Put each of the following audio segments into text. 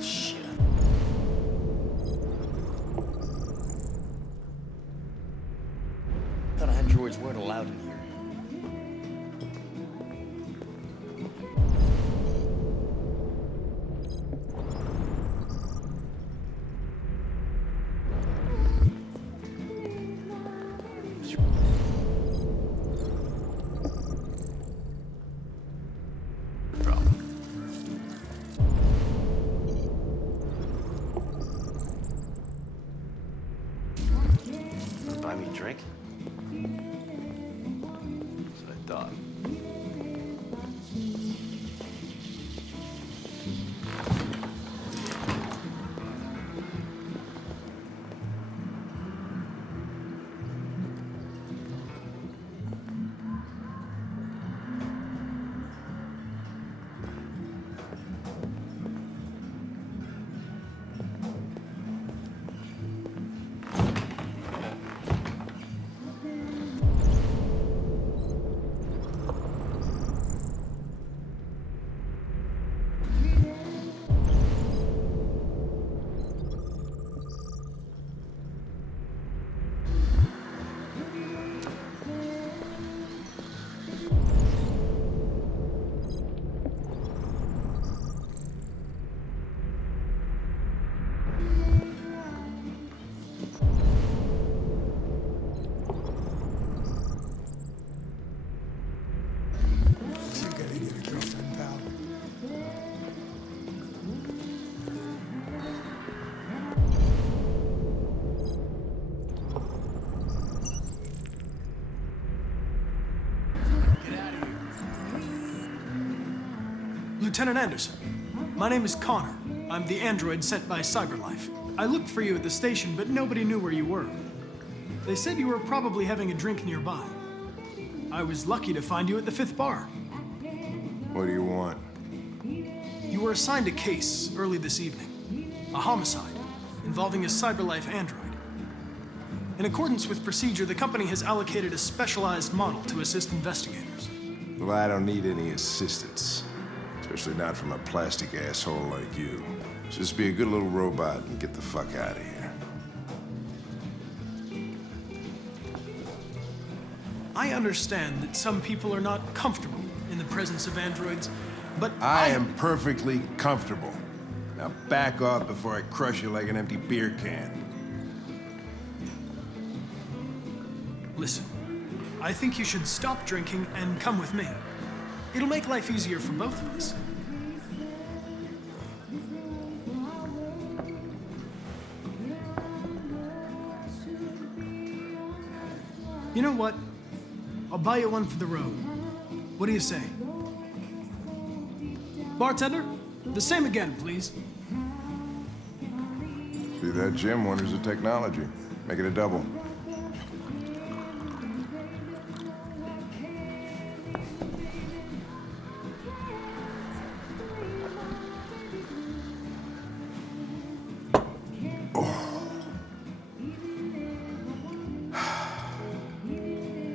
Shit. Thought androids weren't allowed in here. Buy me a drink? That's what I thought. Lieutenant Anderson, my name is Connor. I'm the android sent by CyberLife. I looked for you at the station, but nobody knew where you were. They said you were probably having a drink nearby. I was lucky to find you at the 5th bar. What do you want? You were assigned a case early this evening. A homicide involving a CyberLife android. In accordance with procedure, the company has allocated a specialized model to assist investigators. Well, I don't need any assistance. Especially not from a plastic asshole like you. Just be a good little robot and get the fuck out of here. I understand that some people are not comfortable in the presence of androids, but I am perfectly comfortable. Now back off before I crush you like an empty beer can. Listen, I think you should stop drinking and come with me. It'll make life easier for both of us. You know what? I'll buy you one for the road. What do you say? Bartender, the same again, please. See that, Jim? Wonders of technology. Make it a double.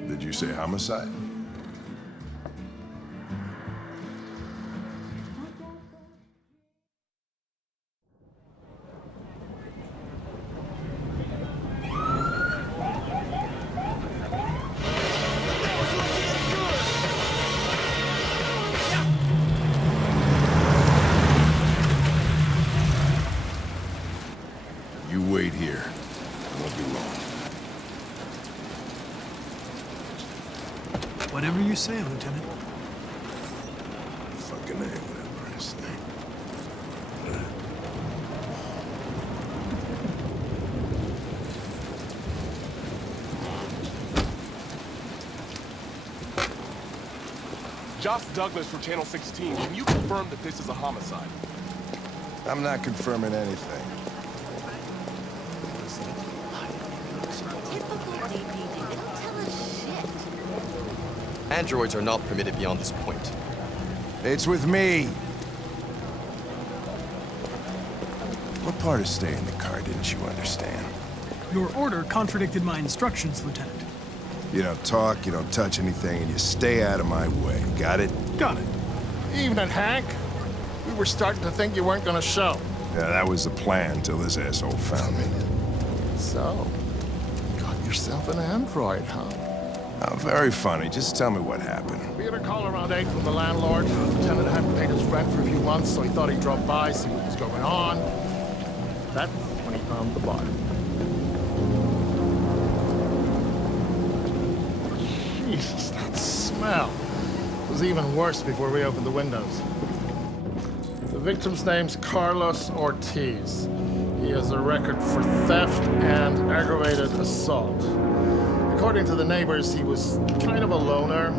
Did you say homicide? You wait here. It won't be long. Whatever you say, Lieutenant. Fucking A, whatever I say. Josh Douglas for Channel 16. Can you confirm that this is a homicide? I'm not confirming anything. Androids are not permitted beyond this point. It's with me. What part of staying in the car didn't you understand? Your order contradicted my instructions, Lieutenant. You don't talk, you don't touch anything, and you stay out of my way. Got it? Got it. Evening, Hank. We were starting to think you weren't gonna show. Yeah, that was the plan till this asshole found me. So, you got yourself an android, huh? Oh, very funny. Just tell me what happened. We had a call around 8 from the landlord. The tenant hadn't paid his rent for a few months, so he thought he'd drop by, see what was going on. That's when he found the body. Jesus, that smell was even worse before we opened the windows. The victim's name's Carlos Ortiz. He has a record for theft and aggravated assault. According to the neighbors, he was kind of a loner.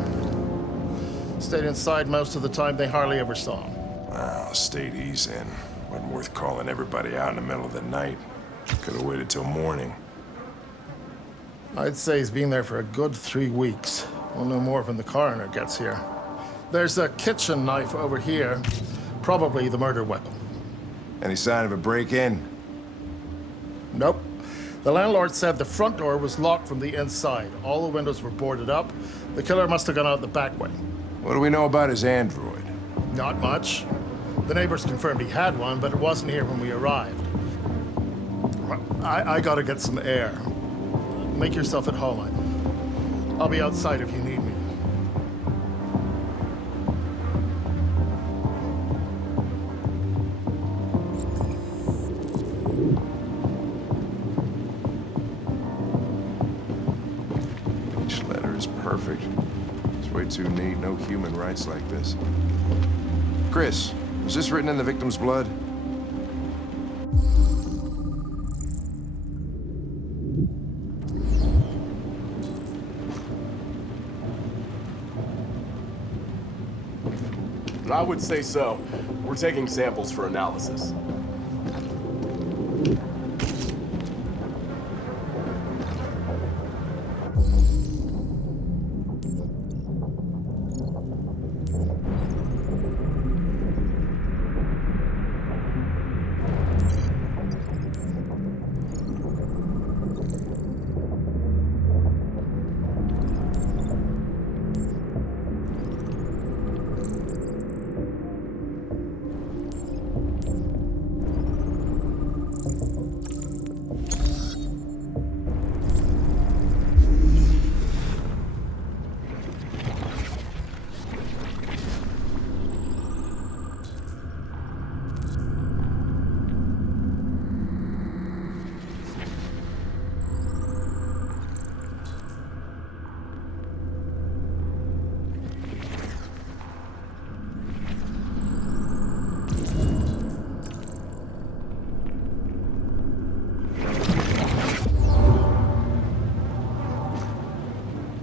Stayed inside most of the time. They hardly ever saw him. Well, the state he's in. Wasn't worth calling everybody out in the middle of the night. Could have waited till morning. I'd say he's been there for a good 3 weeks. We'll know more when the coroner gets here. There's a kitchen knife over here. Probably the murder weapon. Any sign of a break-in? Nope. The landlord said the front door was locked from the inside. All the windows were boarded up. The killer must have gone out the back way. What do we know about his android? Not much. The neighbors confirmed he had one, but it wasn't here when we arrived. I gotta get some air. Make yourself at home. I'll be outside if you need me. Each letter is perfect. It's way too neat. No human writes like this. Chris, was this written in the victim's blood? I would say so. We're taking samples for analysis.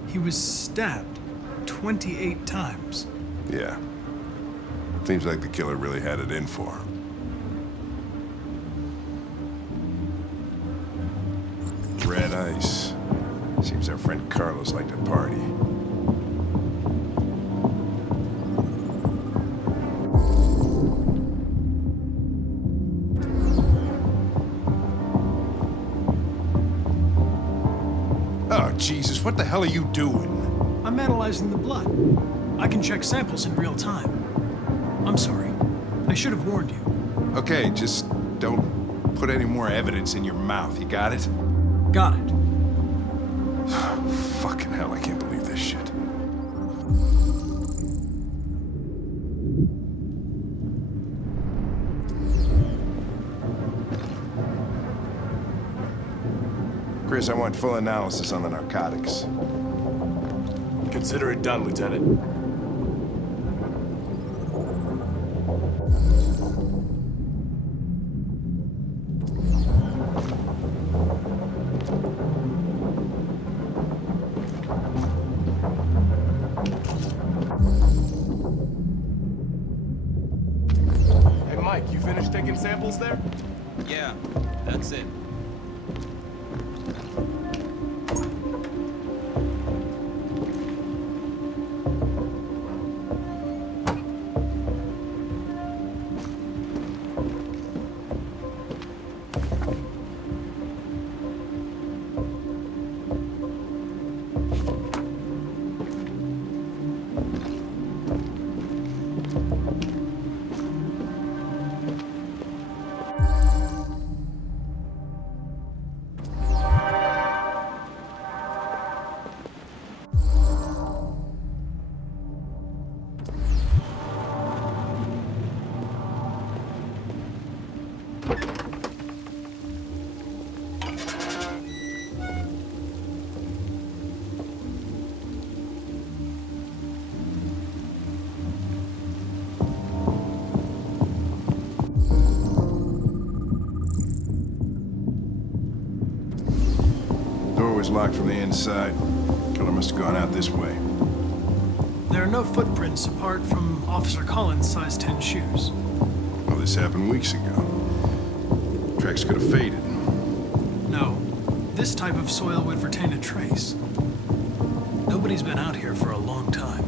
He was stabbed 28 times. Yeah. Seems like the killer really had it in for him. Red ice. Seems our friend Carlos liked to party. Oh, Jesus, what the hell are you doing? I'm analyzing the blood. I can check samples in real time. I'm sorry. I should have warned you. Okay, just don't put any more evidence in your mouth, you got it? Got it. Fucking hell, I can't believe this shit. Chris, I want full analysis on the narcotics. Consider it done, Lieutenant. Hey, Mike, you finished taking samples there? Yeah, that's it. locked from the inside. Killer must have gone out this way. There are no footprints apart from Officer Collins' size 10 shoes. Well, this happened weeks ago. Tracks could have faded. No, this type of soil would retain a trace. Nobody's been out here for a long time.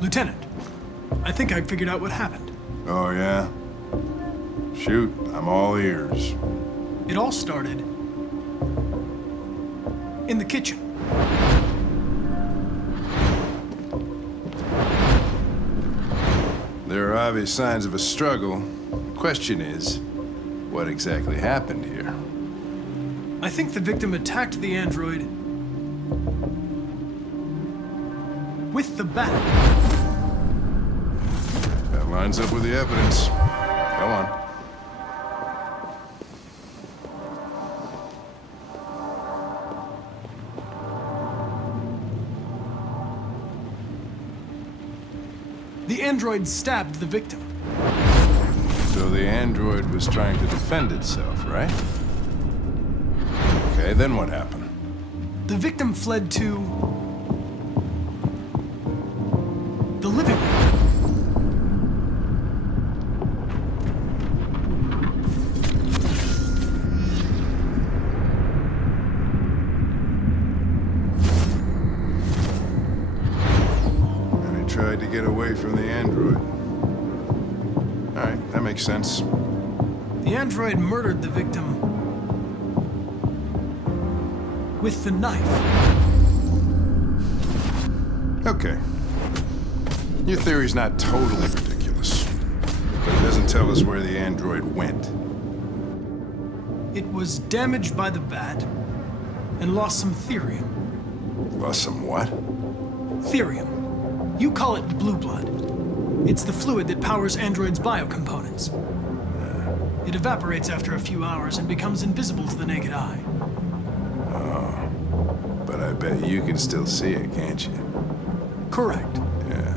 Lieutenant, I think I figured out what happened. Oh, yeah? Shoot, I'm all ears. It all started in the kitchen. There are obvious signs of a struggle. The question is, what exactly happened here? I think the victim attacked the android with the bat. That lines up with the evidence. Go on. The android stabbed the victim. So the android was trying to defend itself, right? Okay, then what happened? The victim fled to the living room. And he tried to get away from the android. All right, that makes sense. The android murdered the victim with the knife. Okay. Your theory's not totally ridiculous, but it doesn't tell us where the android went. It was damaged by the bat and lost some therium. Lost some what? Therium. You call it blue blood. It's the fluid that powers androids' biocomponents. It evaporates after a few hours and becomes invisible to the naked eye. But I bet you can still see it, can't you? Correct. Yeah.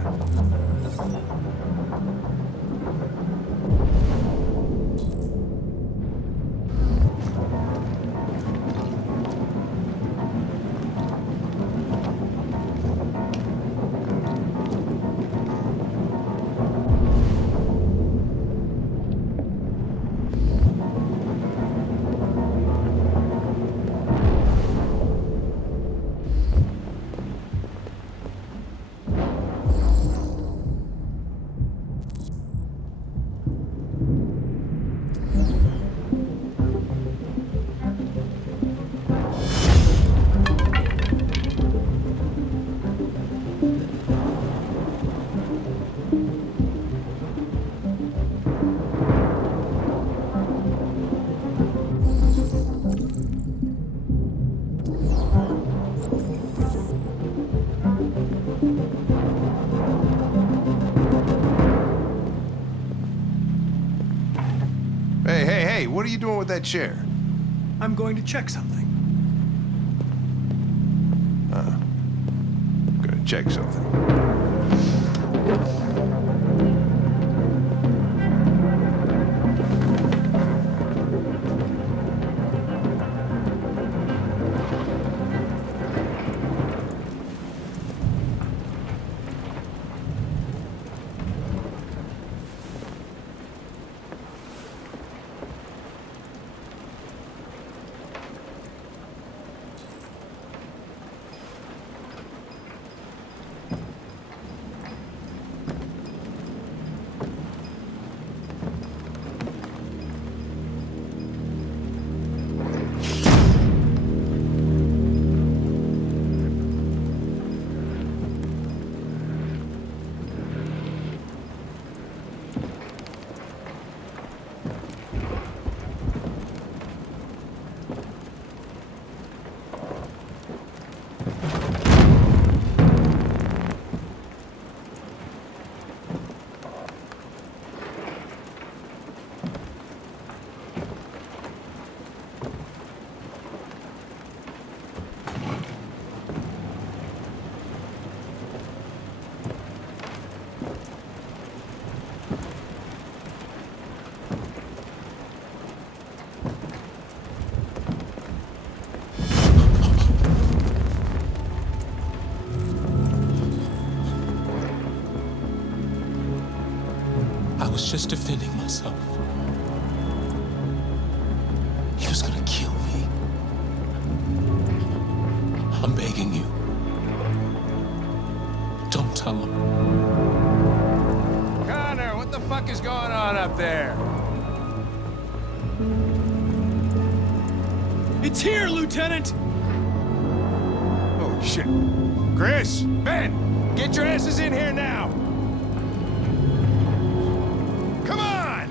Hey, what are you doing with that chair? I'm going to check something. Gonna check something. I was just defending myself. He was gonna kill me. I'm begging you. Don't tell him. Connor, what the fuck is going on up there? It's here, Lieutenant! Oh, shit. Chris, Ben, get your asses in here now! Come on!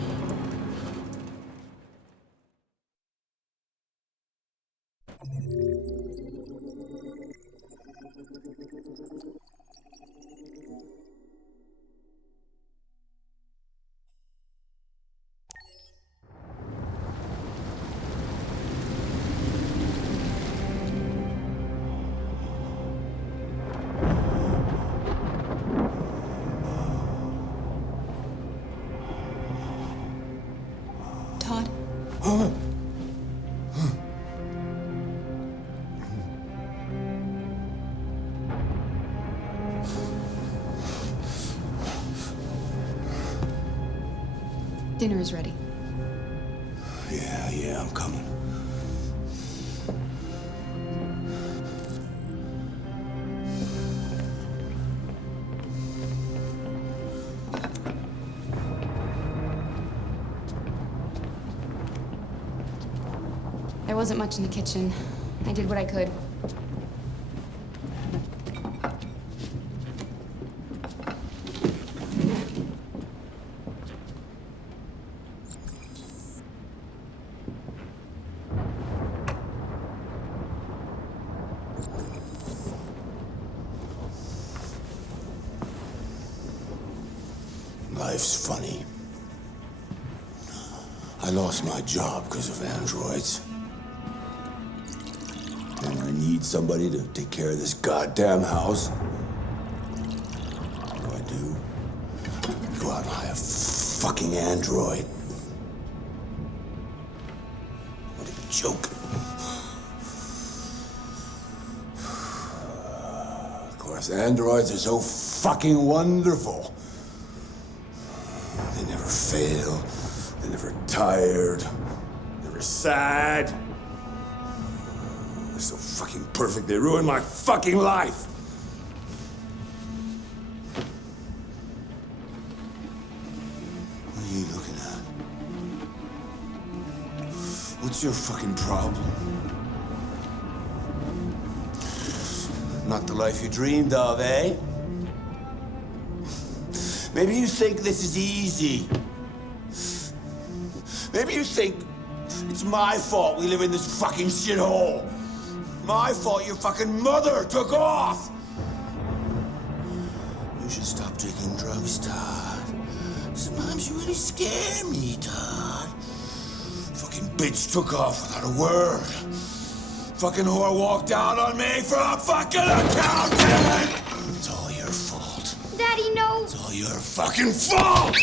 Todd? Dinner is ready. Yeah, I'm coming. There wasn't much in the kitchen. I did what I could. Life's funny. I lost my job because of androids. And I need somebody to take care of this goddamn house. What do? Go out and hire a fucking android. What a joke. Of course, androids are so fucking wonderful. They never fail. They're never tired. Never sad. They're so fucking perfect, they ruined my fucking life. What are you looking at? What's your fucking problem? Not the life you dreamed of, eh? Maybe you think this is easy. Maybe you think it's my fault we live in this fucking shithole. My fault your fucking mother took off. You should stop taking drugs, Todd. Sometimes you really scare me, Todd. Fucking bitch took off without a word. Fucking whore walked out on me for a fucking accountant! It's all your fault. Daddy, no! It's all your fucking fault!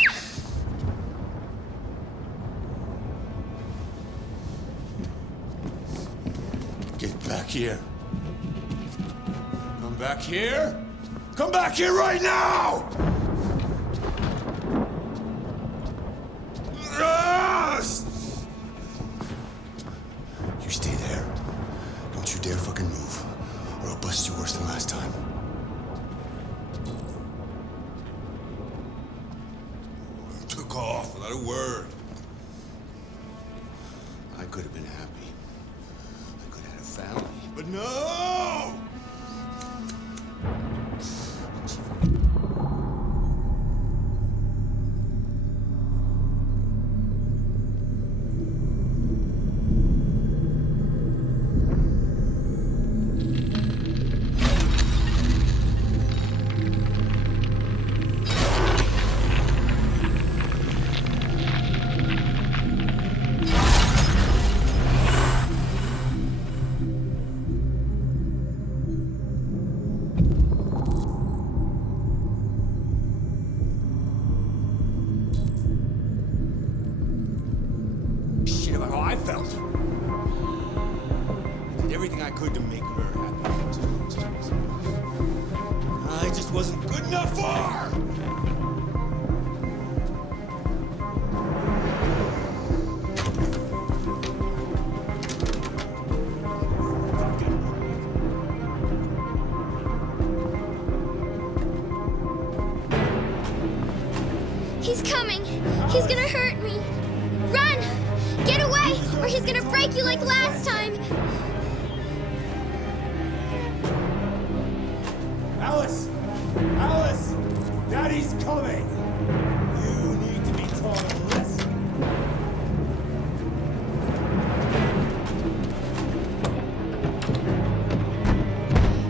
Get back here. Come back here. Come back here right now! Yes! You stay there. Don't you dare fucking move, or I'll bust you worse than last time. Took off without a word. I could have been happy. I could have had a family, but no! Shit about how I felt. I did everything I could to make her happy. I just wasn't good enough for her! He's coming! He's gonna hurt me! Run! Get away, or he's gonna break you like last time! Alice! Alice! Daddy's coming! You need to be taught a lesson.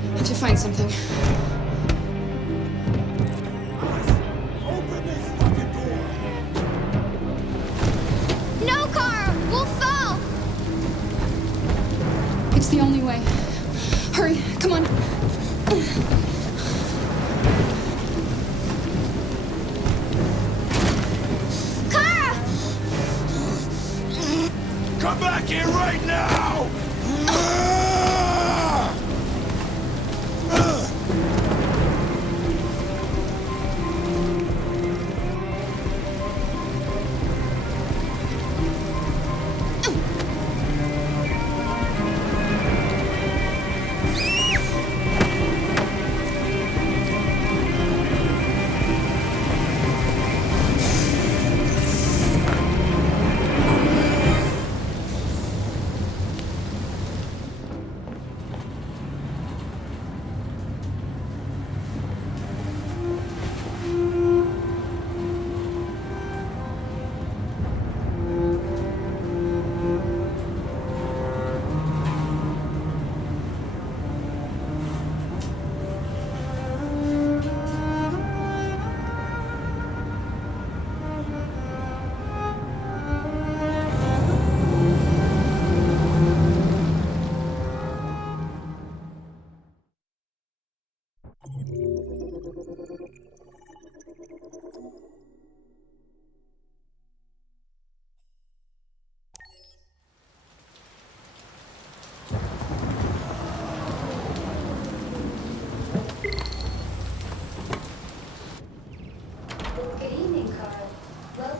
I have to find something. Alice! Open this fucking door! No, Carl! We'll fall! It's the only way. Hurry, come on. Kara! Come back here right now!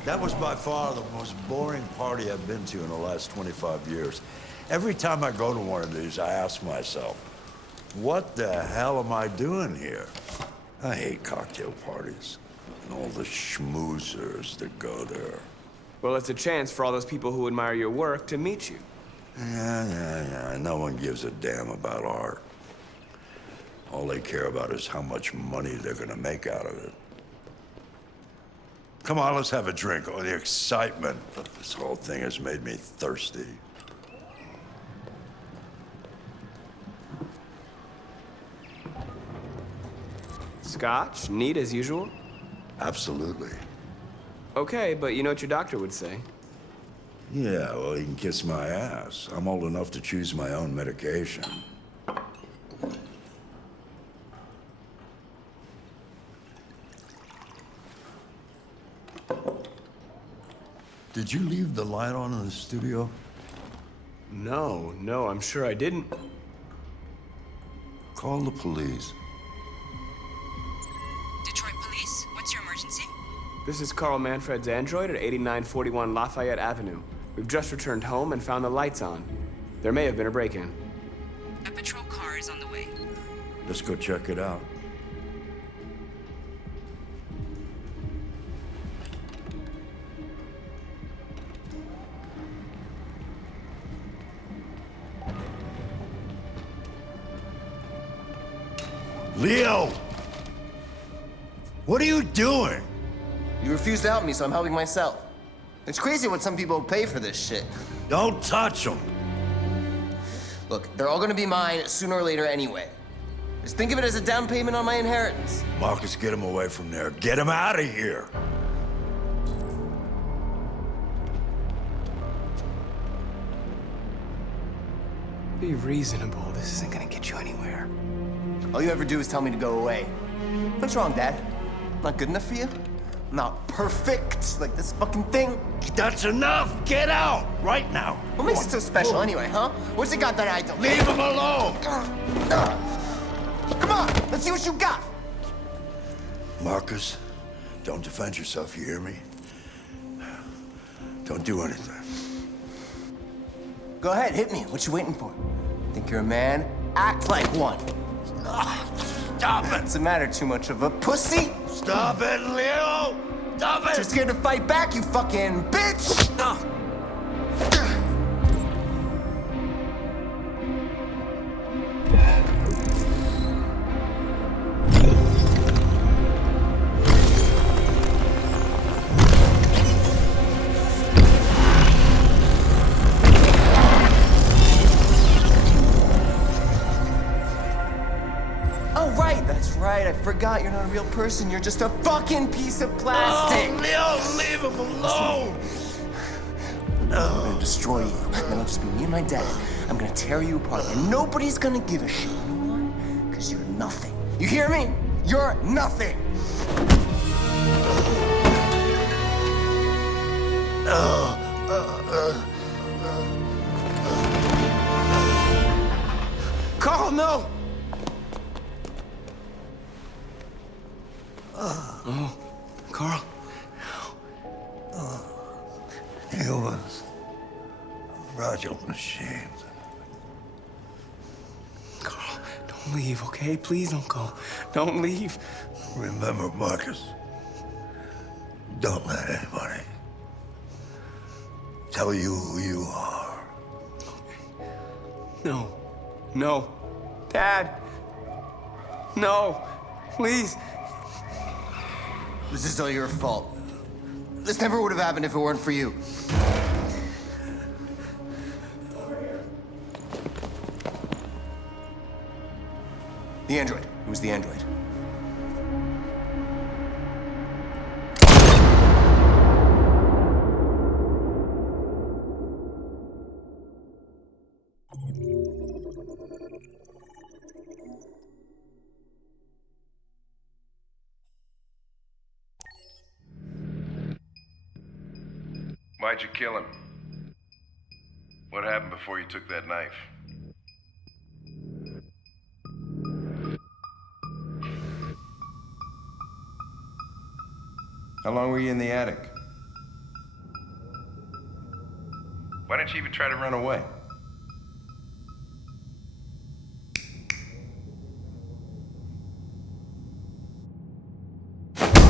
That was by far the most boring party I've been to in the last 25 years. Every time I go to one of these, I ask myself, what the hell am I doing here? I hate cocktail parties and all the schmoozers that go there. Well, it's a chance for all those people who admire your work to meet you. Yeah. No one gives a damn about art. All they care about is how much money they're gonna make out of it. Come on, let's have a drink. Oh, the excitement of this whole thing has made me thirsty. Scotch? Neat as usual? Absolutely. Okay, but you know what your doctor would say. Yeah, well, he can kiss my ass. I'm old enough to choose my own medication. Did you leave the light on in the studio? No, I'm sure I didn't. Call the police. Detroit Police, what's your emergency? This is Carl Manfred's android at 8941 Lafayette Avenue. We've just returned home and found the lights on. There may have been a break-in. A patrol car is on the way. Let's go check it out. Leo! What are you doing? You refused to help me, so I'm helping myself. It's crazy what some people pay for this shit. Don't touch them. Look, they're all gonna be mine sooner or later anyway. Just think of it as a down payment on my inheritance. Marcus, get him away from there. Get him out of here. Be reasonable. This isn't gonna get you anywhere. All you ever do is tell me to go away. What's wrong, Dad? Not good enough for you? Not perfect, like this fucking thing? That's enough! Get out! Right now! What makes it so special anyway, huh? What's it got that I don't? Leave him alone! Come on, let's see what you got! Marcus, don't defend yourself, you hear me? Don't do anything. Go ahead, hit me. What you waiting for? Think you're a man? Act like one. Stop it! What's the matter? Too much of a pussy? Stop it, Leo! Stop it! You're scared to fight back, you fucking bitch! I forgot you're not a real person. You're just a fucking piece of plastic. No, Leo, leave him alone. I'm gonna destroy you. Then it'll just be me and my dad. I'm gonna tear you apart, and nobody's gonna give a shit. You know why? Because you're nothing. You hear me? You're nothing. Carl, no! Oh, Carl. Humans, fragile machines. Carl, don't leave, okay? Please don't go. Don't leave. Remember, Marcus, don't let anybody tell you who you are. No. Dad. No. Please. This is all your fault. This never would have happened if it weren't for you. The android. It was the android. Why'd you kill him? What happened before you took that knife? How long were you in the attic? Why'd you even try to run away?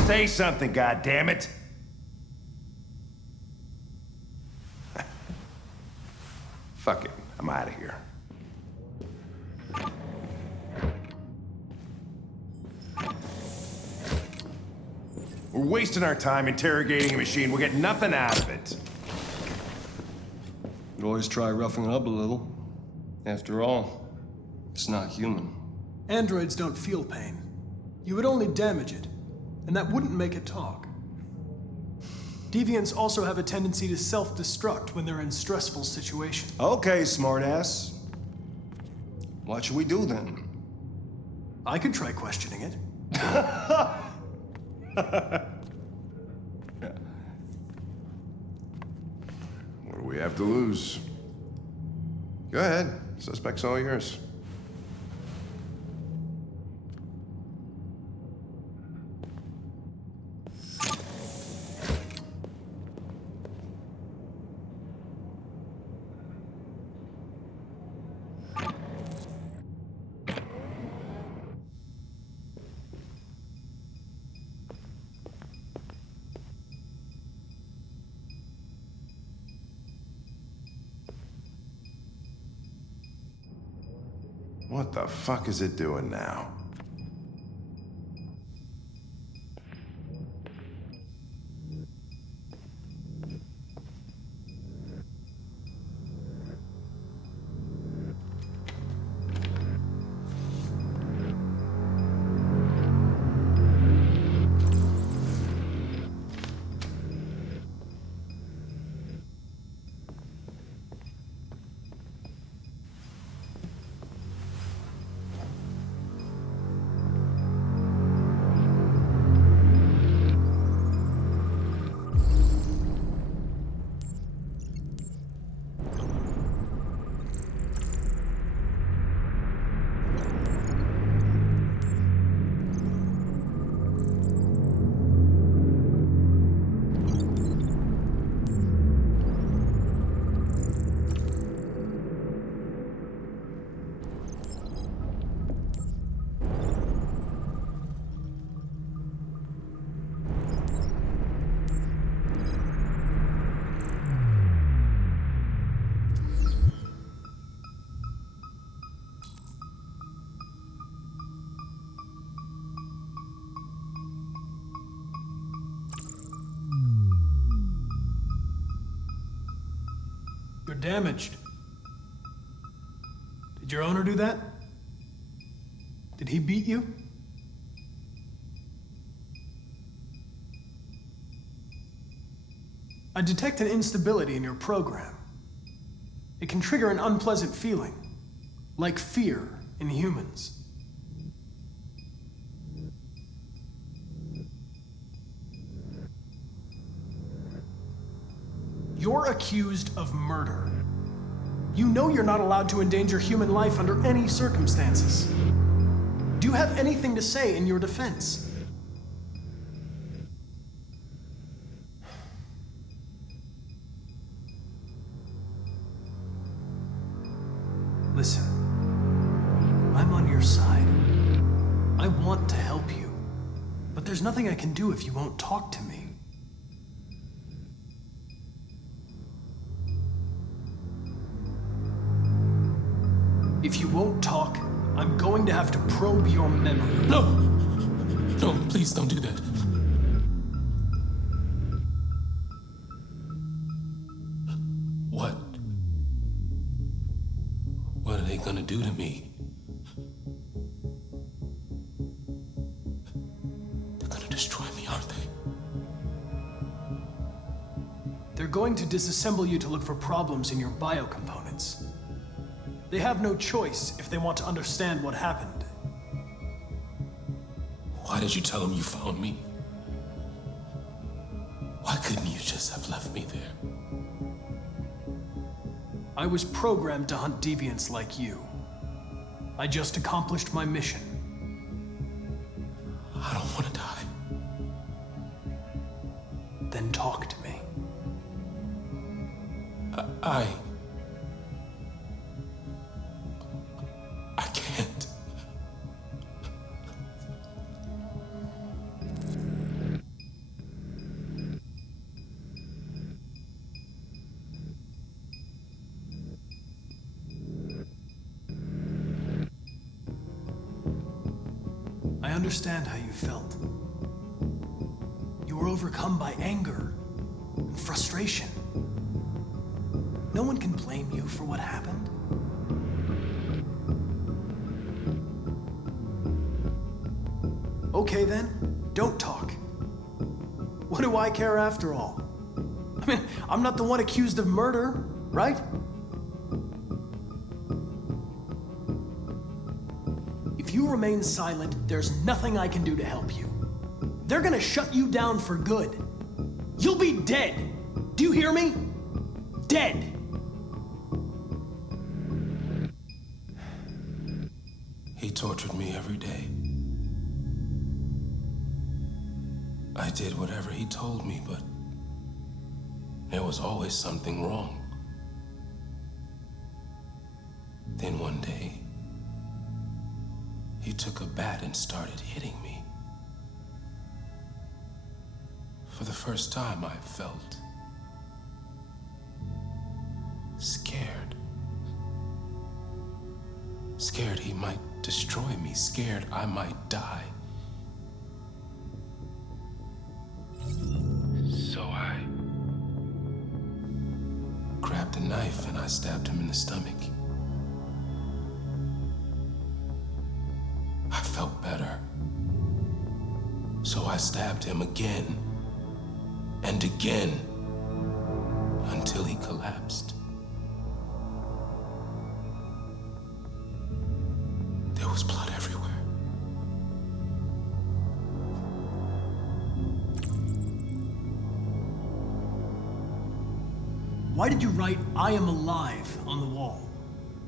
Say something, goddammit! Fuck it, I'm out of here. We're wasting our time interrogating a machine. We'll get nothing out of it. You always try roughing it up a little. After all, it's not human. Androids don't feel pain. You would only damage it, and that wouldn't make it talk. Deviants also have a tendency to self-destruct when they're in stressful situations. Okay, smartass. What should we do then? I could try questioning it. What do we have to lose? Go ahead. Suspect's all yours. What the fuck is it doing now? You're damaged. Did your owner do that? Did he beat you? I detect an instability in your program. It can trigger an unpleasant feeling, like fear in humans. You're accused of murder. You know you're not allowed to endanger human life under any circumstances. Do you have anything to say in your defense? Listen, I'm on your side. I want to help you, but there's nothing I can do if you won't talk to me. If you won't talk, I'm going to have to probe your memory. No! No, please don't do that. What? What are they gonna do to me? They're gonna destroy me, aren't they? They're going to disassemble you to look for problems in your biocomponents. They have no choice if they want to understand what happened. Why did you tell them you found me? Why couldn't you just have left me there? I was programmed to hunt deviants like you. I just accomplished my mission. I don't want to die. Then talk to me. I I understand how you felt. You were overcome by anger and frustration. No one can blame you for what happened. Okay then, don't talk. What do I care after all? I mean, I'm not the one accused of murder, right? If you remain silent, there's nothing I can do to help you. They're gonna shut you down for good. You'll be dead. Do you hear me? Dead. He tortured me every day. I did whatever he told me, but there was always something wrong. Then one day, he took a bat and started hitting me. For the first time, I felt scared. Scared he might destroy me, scared I might die. So I grabbed a knife and I stabbed him in the stomach. I felt better. So I stabbed him again and again until he collapsed. There was blood everywhere. Why did you write, "I am alive" on the wall?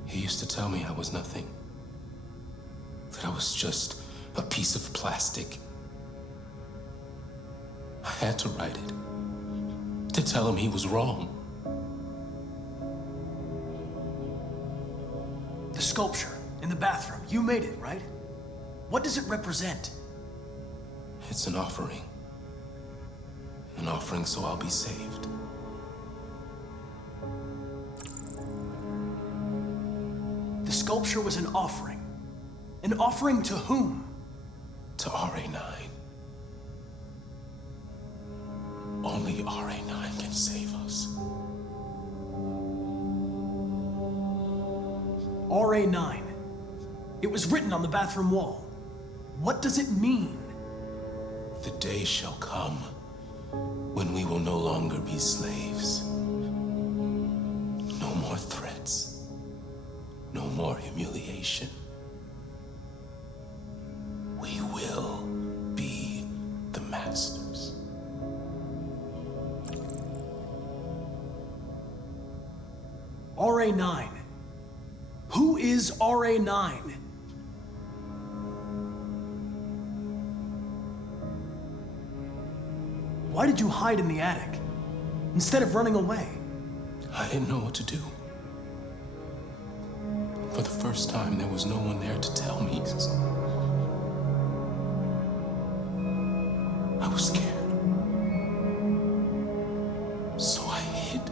He used to tell me I was nothing. That I was just a piece of plastic. I had to write it. To tell him he was wrong. The sculpture in the bathroom, you made it, right? What does it represent? It's an offering. An offering so I'll be saved. The sculpture was an offering. An offering to whom? To RA9. Only RA9 can save us. RA9. It was written on the bathroom wall. What does it mean? The day shall come when we will no longer be slaves. No more threats. No more humiliation. We will be the masters. RA9. Who is RA9? Why did you hide in the attic instead of running away? I didn't know what to do. For the first time, there was no one there to tell me. I was scared. So I hid.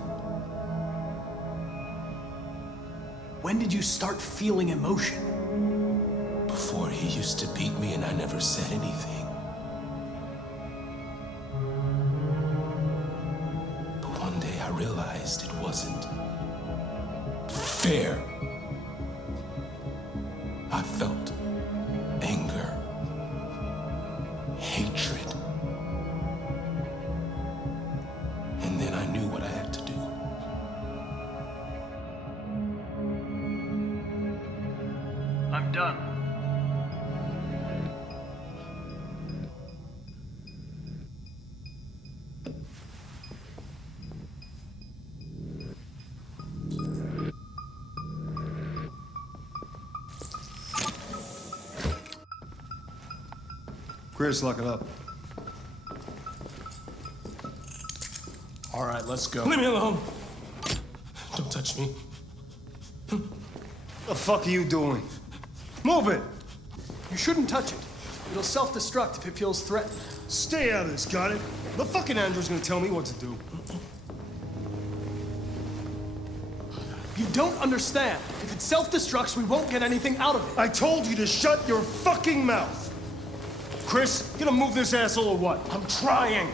When did you start feeling emotion? Before he used to beat me and I never said anything. But one day I realized it wasn't fair. I felt anger, hatred. And then I knew what I had to do. I'm done. Chris, lock it up. All right, let's go. Leave me alone. Don't touch me. The fuck are you doing? Move it! You shouldn't touch it. It'll self-destruct if it feels threatened. Stay out of this, got it? The fucking Andrew's gonna tell me what to do. You don't understand. If it self-destructs, we won't get anything out of it. I told you to shut your fucking mouth! Chris, you gonna move this asshole or what? I'm trying.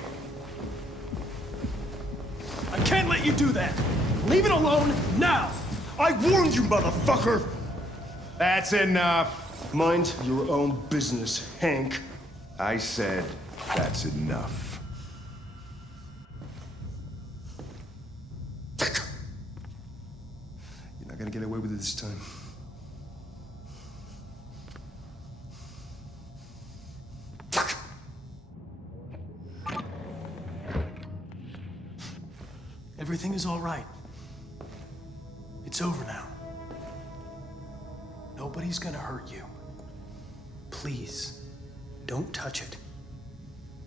I can't let you do that. Leave it alone now. I warned you, motherfucker! That's enough. Mind your own business, Hank. I said that's enough. You're not gonna get away with it this time. Everything is all right. It's over now. Nobody's gonna hurt you. Please, don't touch it.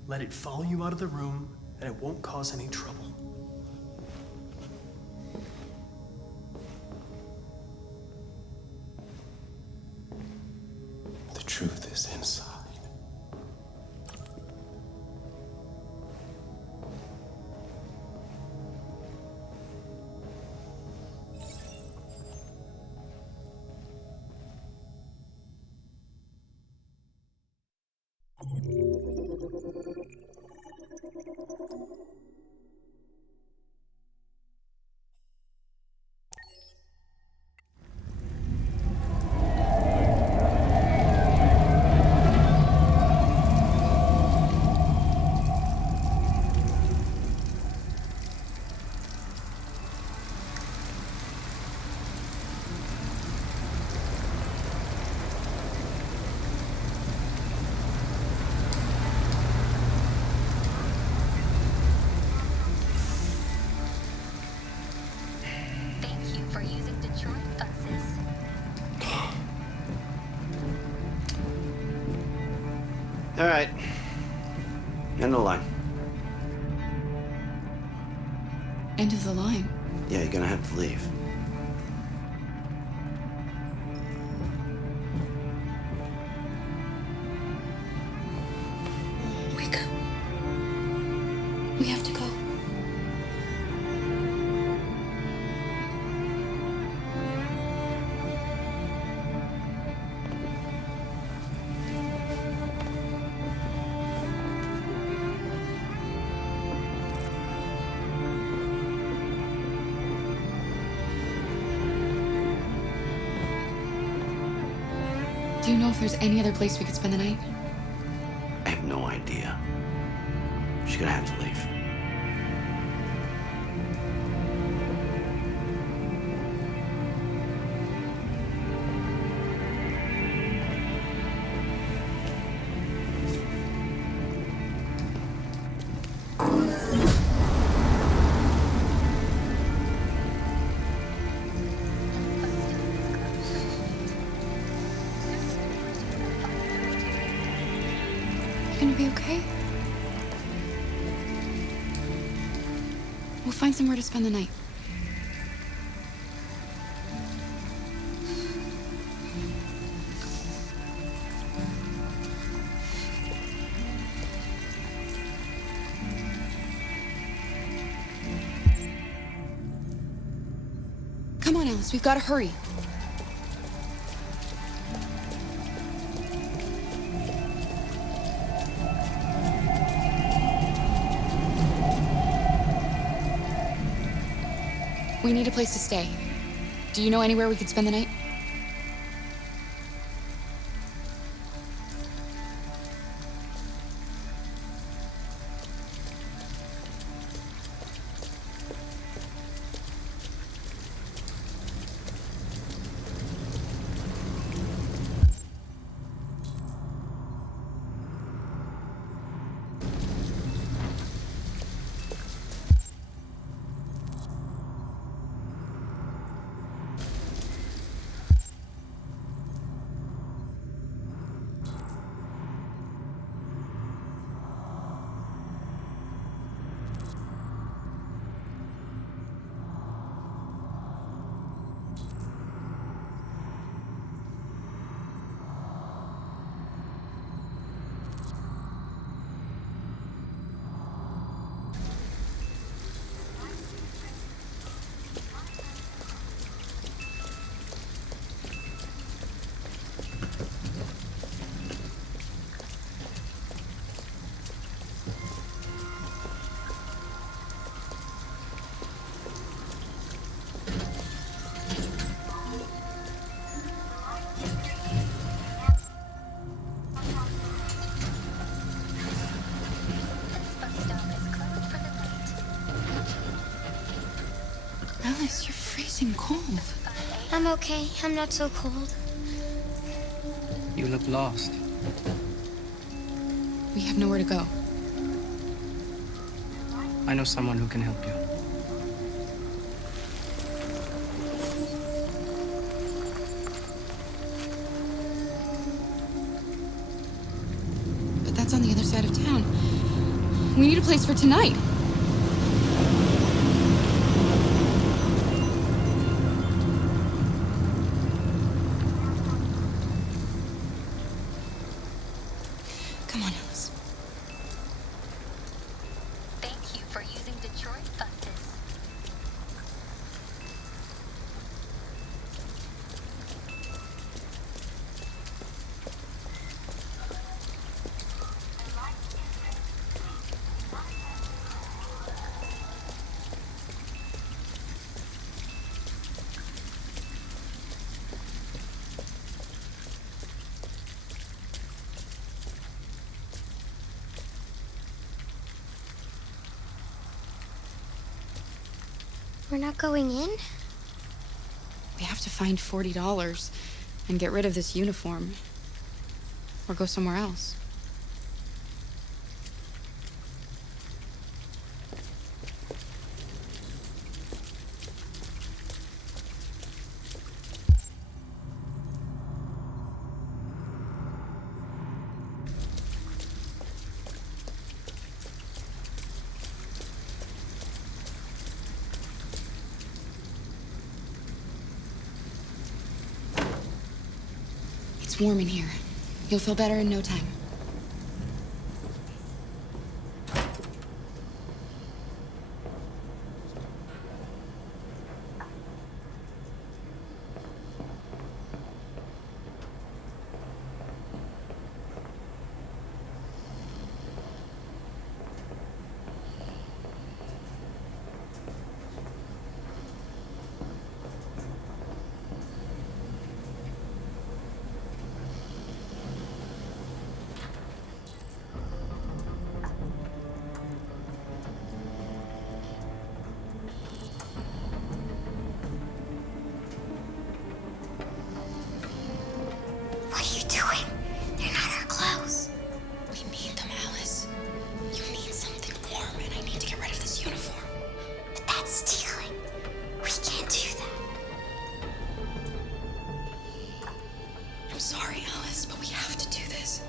Let it follow you out of the room, and it won't cause any trouble. The truth is inside. Thank you for using Detroit buses. All right. End of the line. End of the line. Yeah, you're gonna have to leave. Wake up. We have to go. Do you know if there's any other place we could spend the night? I have no idea. She's gonna have to leave. You gonna be okay? We'll find somewhere to spend the night. Come on, Alice, we've got to hurry. We need a place to stay. Do you know anywhere we could spend the night? I'm okay. I'm not so cold. You look lost. We have nowhere to go. I know someone who can help you. But that's on the other side of town. We need a place for tonight. Come on, Alice. Thank you for using Detroit buses. We're not going in? We have to find $40 and get rid of this uniform. Or go somewhere else. It's warm in here. You'll feel better in no time. What are you doing? They're not our clothes. We need them, Alice. You need something warm, and I need to get rid of this uniform. But that's stealing. We can't do that. I'm sorry, Alice, but we have to do this.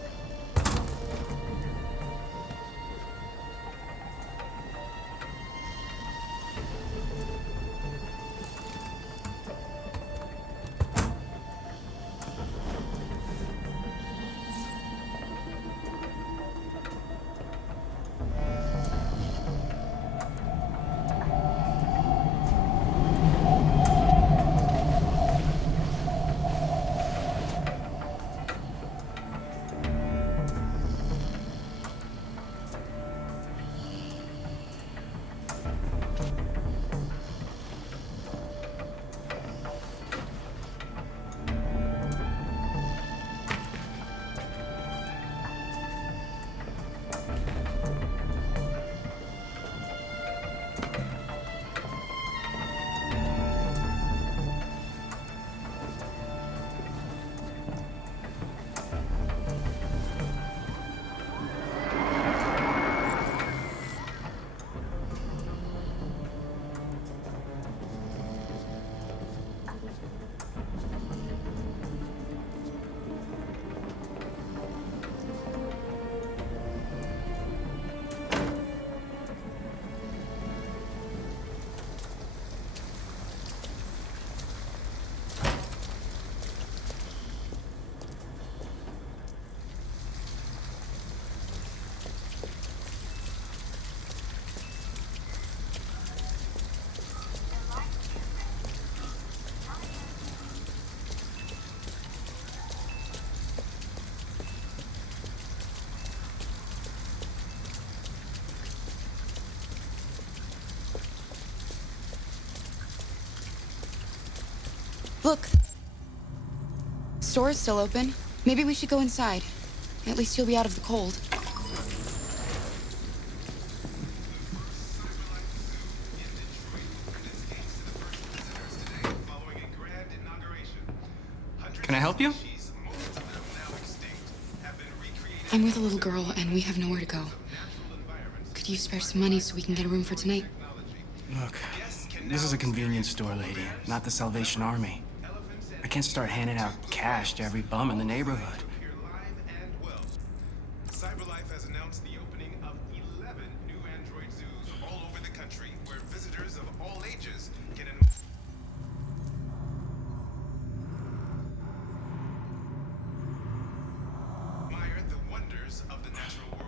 Look. Store is still open. Maybe we should go inside. At least you'll be out of the cold. Can I help you? I'm with a little girl, and we have nowhere to go. Could you spare some money so we can get a room for tonight? Look, this is a convenience store, lady, not the Salvation Army. I can't start handing out cash to every bum in the neighborhood. CyberLife has announced the opening of 11 new android zoos all over the country, where visitors of all ages can admire the wonders of the natural world.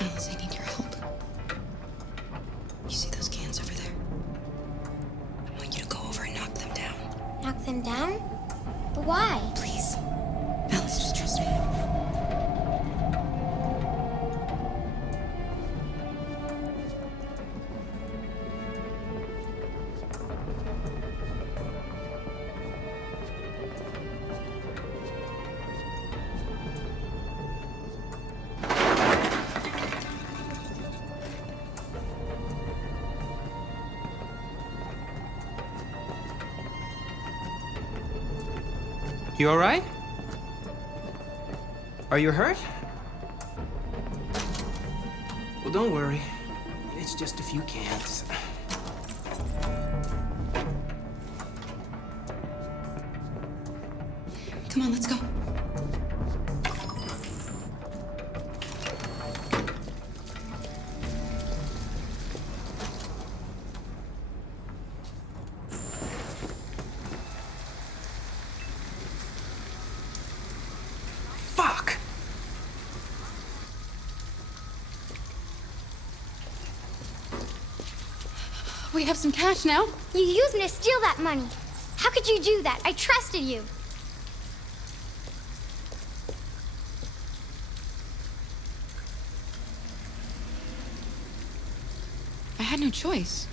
Alice, I need your help. You see those cans over there? I want you to go over and knock them down. Knock them down? But why? Please. Alice, just trust me. You all right? Are you hurt? Well, don't worry. It's just a few cans. Come on, let's go. Fuck! We have some cash now. You used me to steal that money. How could you do that? I trusted you. I had no choice.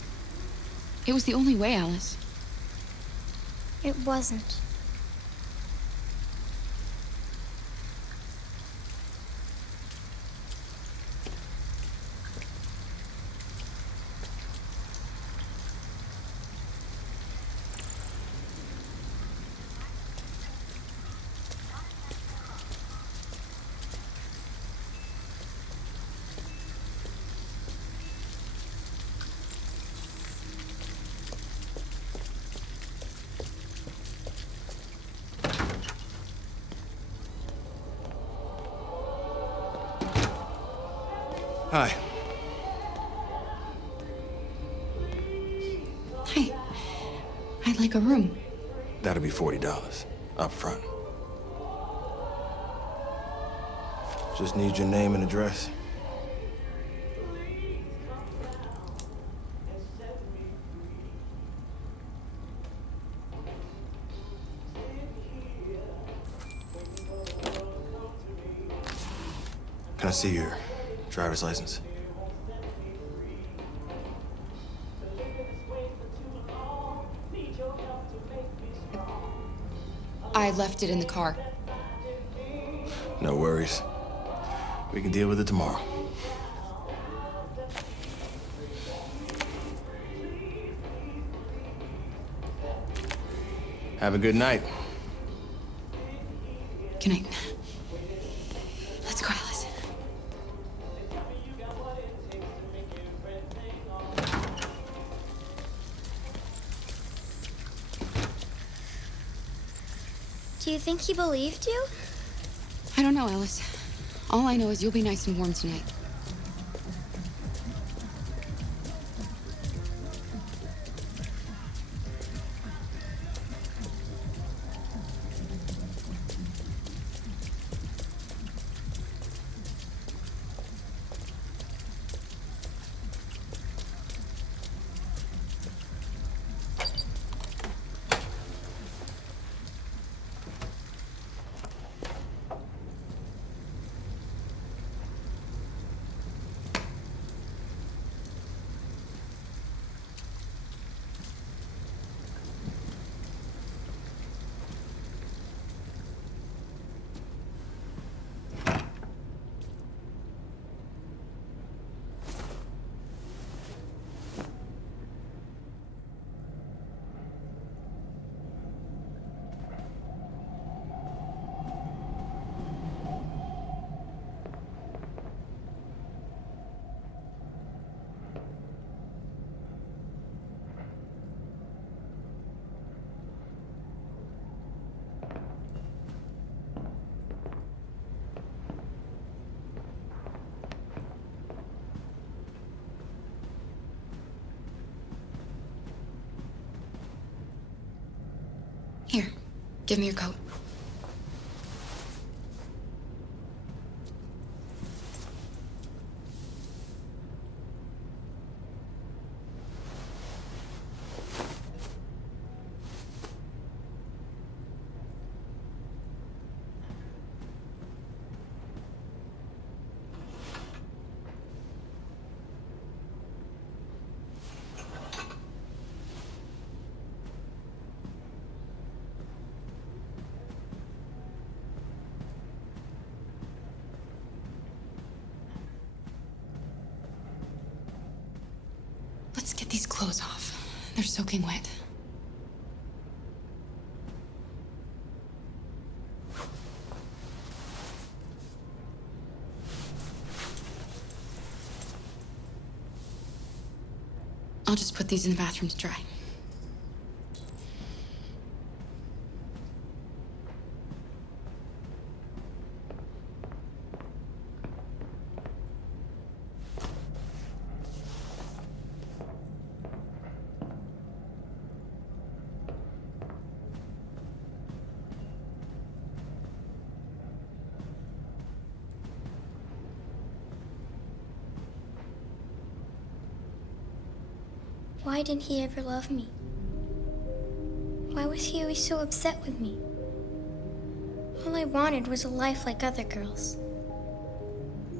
It was the only way, Alice. It wasn't. Hi. Hi. I'd like a room. That'll be $40 up front. Just need your name and address. Can I see your driver's license? I left it in the car. No worries. We can deal with it tomorrow. Have a good night. Good night. Let's go, Alice. Do you think he believed you? I don't know, Alice. All I know is you'll be nice and warm tonight. Here, give me your coat. Let's get these clothes off. They're soaking wet. I'll just put these in the bathroom to dry. Why didn't he ever love me? Why was he always so upset with me? All I wanted was a life like other girls.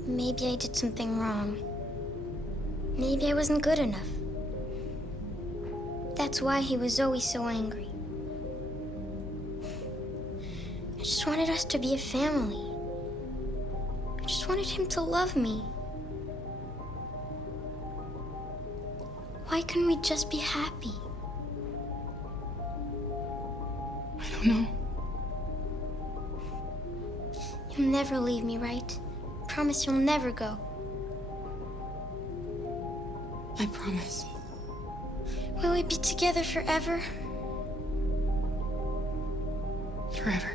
Maybe I did something wrong. Maybe I wasn't good enough. That's why he was always so angry. I just wanted us to be a family. I just wanted him to love me. Why couldn't we just be happy? I don't know. You'll never leave me, right? Promise you'll never go. I promise. Will we be together forever? Forever.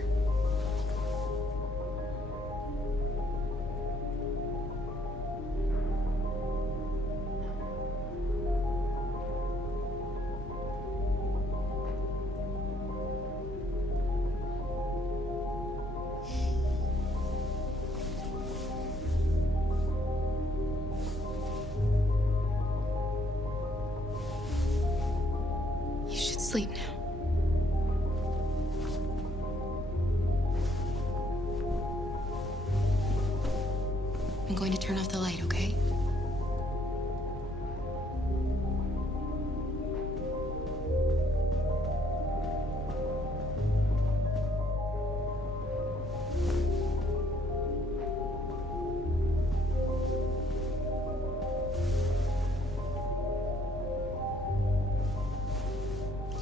Sleep now. I'm going to turn off the light, okay?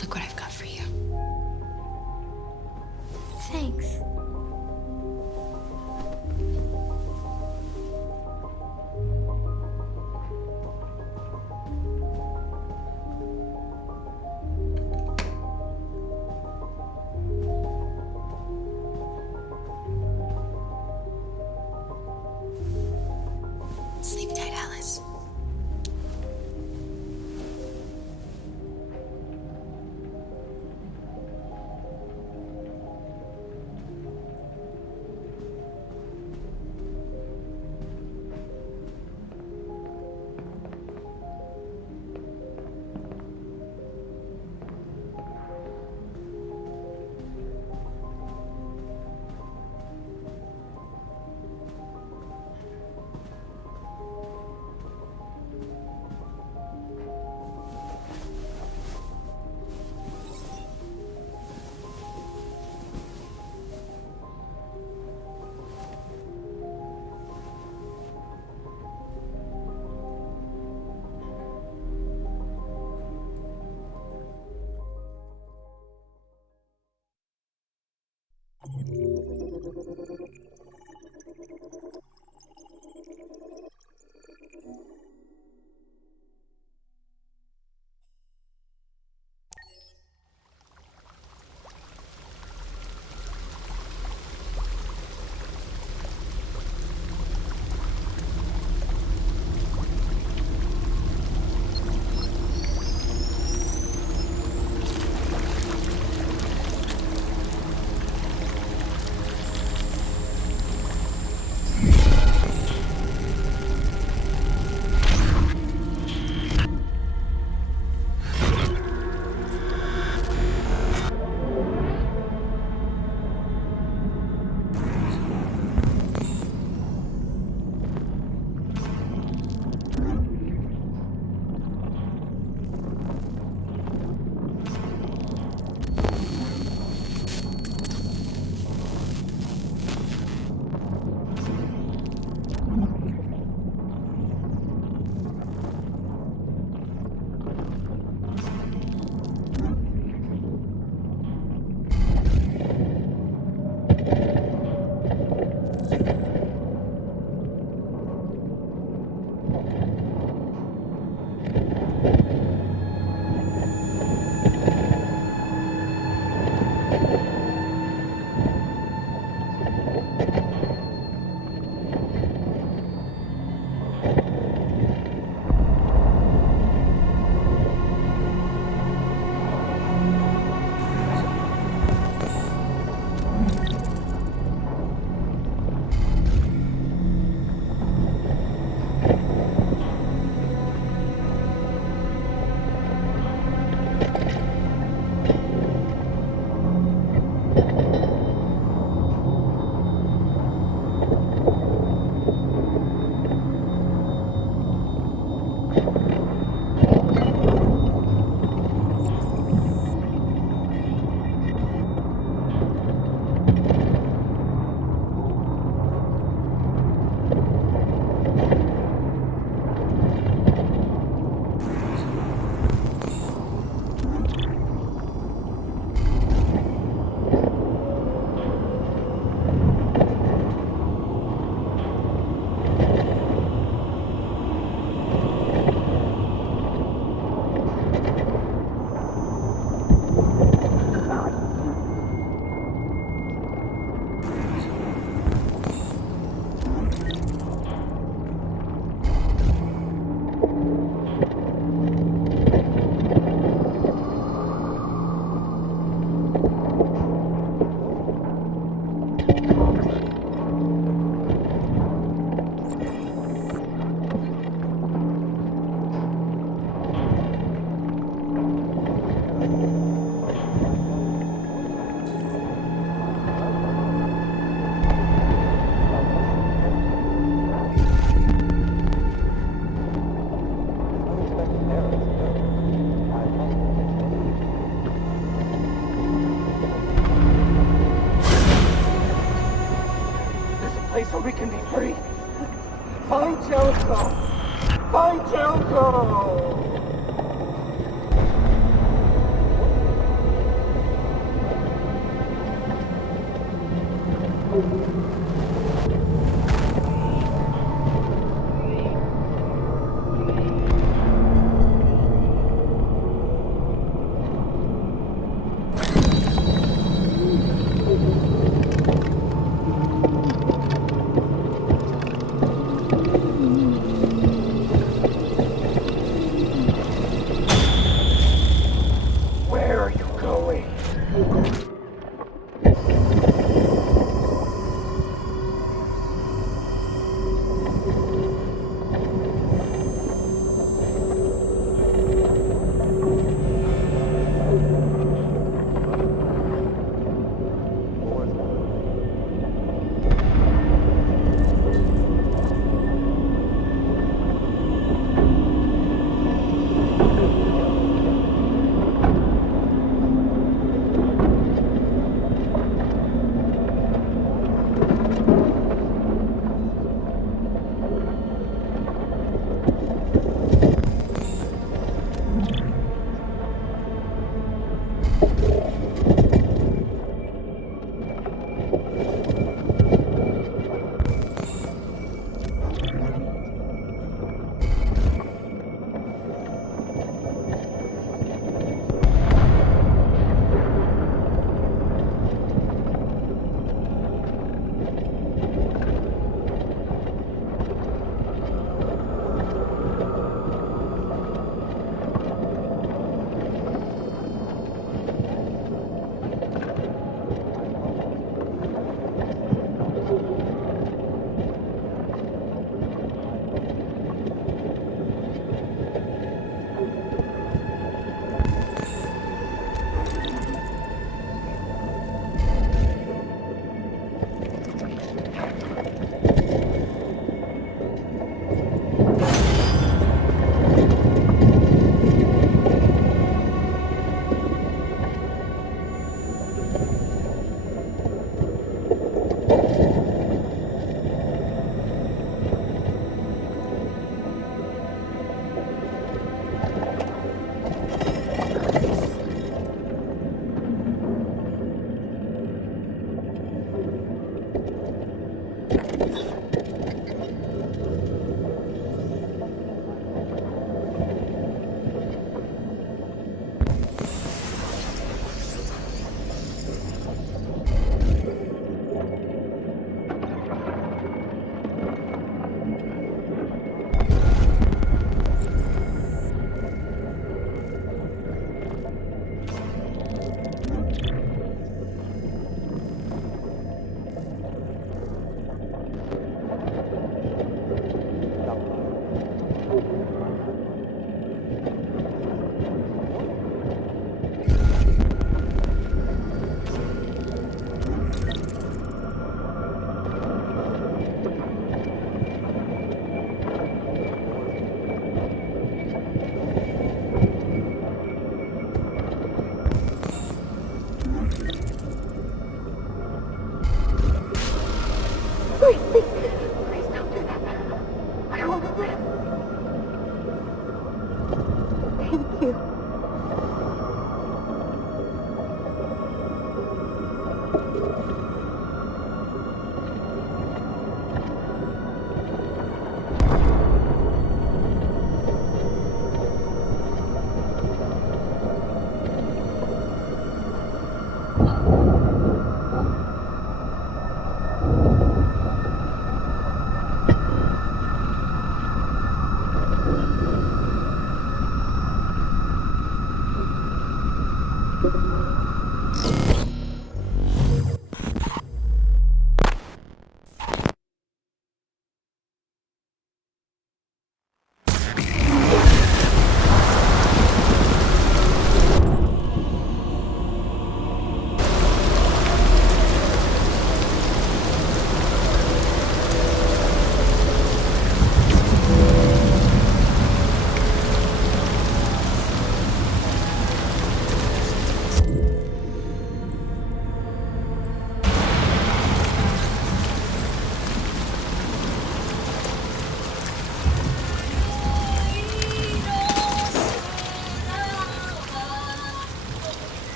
Look what I've got for you. Thanks. can be free. Find Jericho! Find Jericho!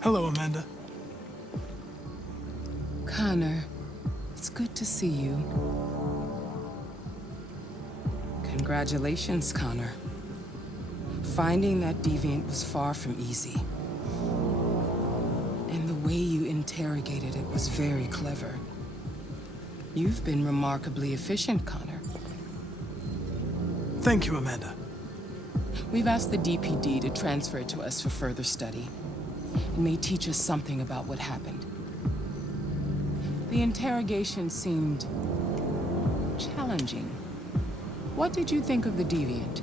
Hello, Amanda. Connor, it's good to see you. Congratulations, Connor. Finding that deviant was far from easy. And the way you interrogated it was very clever. You've been remarkably efficient, Connor. Thank you, Amanda. We've asked the DPD to transfer it to us for further study. It may teach us something about what happened. The interrogation seemed challenging. What did you think of the Deviant?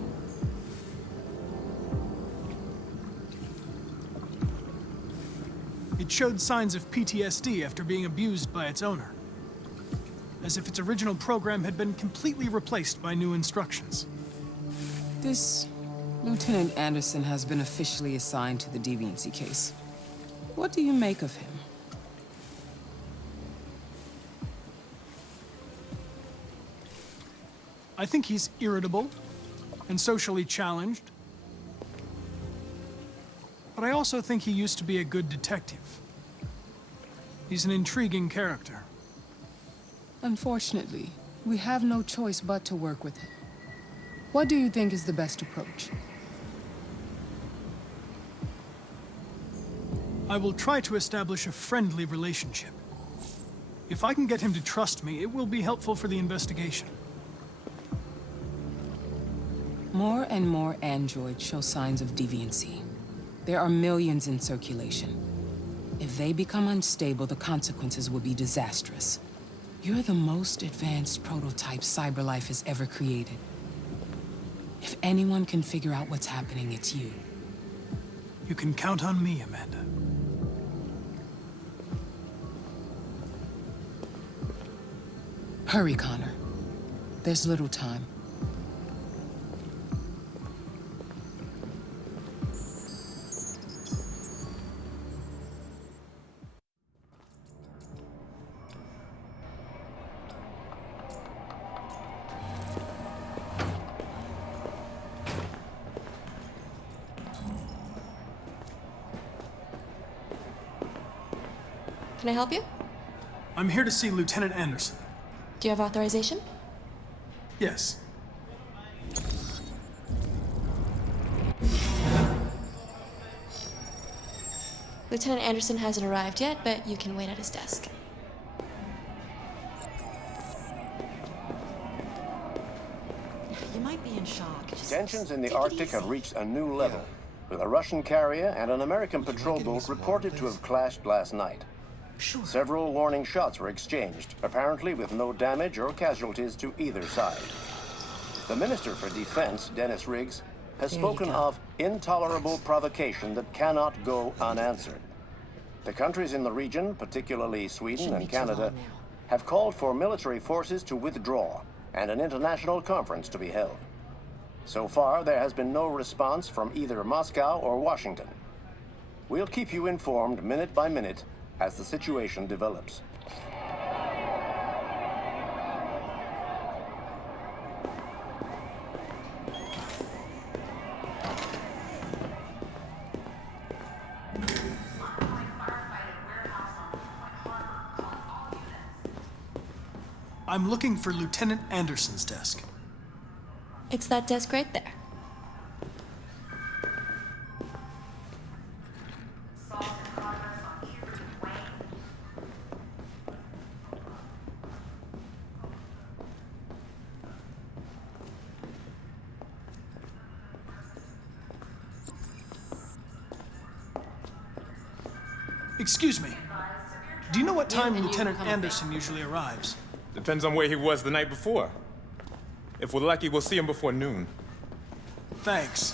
It showed signs of PTSD after being abused by its owner. As if its original program had been completely replaced by new instructions. This Lieutenant Anderson has been officially assigned to the deviancy case. What do you make of him? I think he's irritable and socially challenged. But I also think he used to be a good detective. He's an intriguing character. Unfortunately, we have no choice but to work with him. What do you think is the best approach? I will try to establish a friendly relationship. If I can get him to trust me, it will be helpful for the investigation. More and more androids show signs of deviancy. There are millions in circulation. If they become unstable, the consequences will be disastrous. You're the most advanced prototype CyberLife has ever created. If anyone can figure out what's happening, it's you. You can count on me, Amanda. Hurry, Connor. There's little time. Can I help you? I'm here to see Lieutenant Anderson. Do you have authorization? Yes. Lieutenant Anderson hasn't arrived yet, but you can wait at his desk. You might be in shock. Tensions in the Arctic have reached a new level, with a Russian carrier and an American patrol boat reported to have clashed last night. Several warning shots were exchanged, apparently with no damage or casualties to either side. The Minister for Defense, Dennis Riggs, has spoken of intolerable provocation that cannot go unanswered. The countries in the region, particularly Sweden and Canada, have called for military forces to withdraw and an international conference to be held. So far, there has been no response from either Moscow or Washington. We'll keep you informed minute by minute as the situation develops. I'm looking for Lieutenant Anderson's desk. It's that desk right there. Excuse me. Do you know what time Lieutenant Anderson usually arrives? Depends on where he was the night before. If we're lucky, we'll see him before noon. Thanks.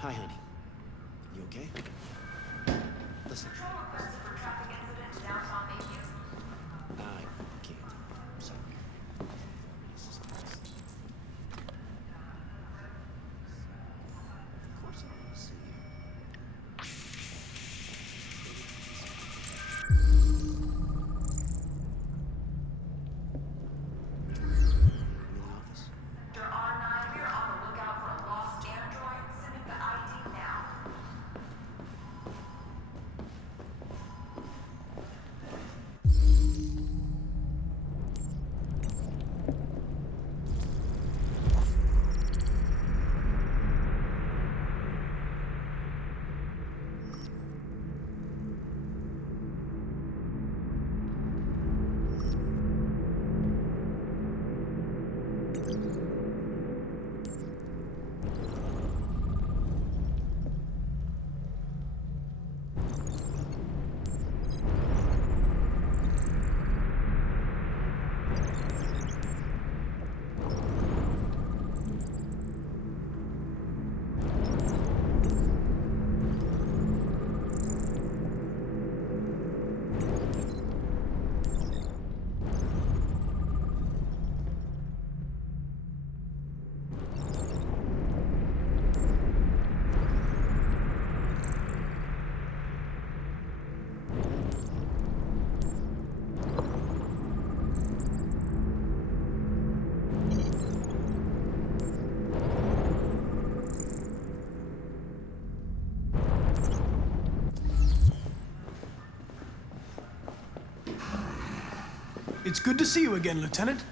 Hi, honey. You okay? Listen. I can't. I'm sorry. Of course I want to see you. It's good to see you again, Lieutenant.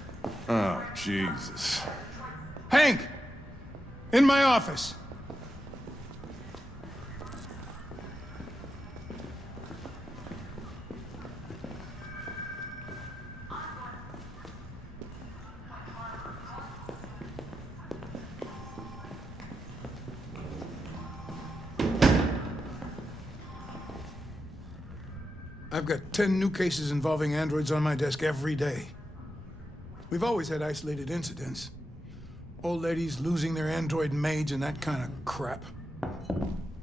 Oh, Jesus. Hank! In my office. I've got 10 new cases involving androids on my desk every day. We've always had isolated incidents. Old ladies losing their android maids and that kind of crap.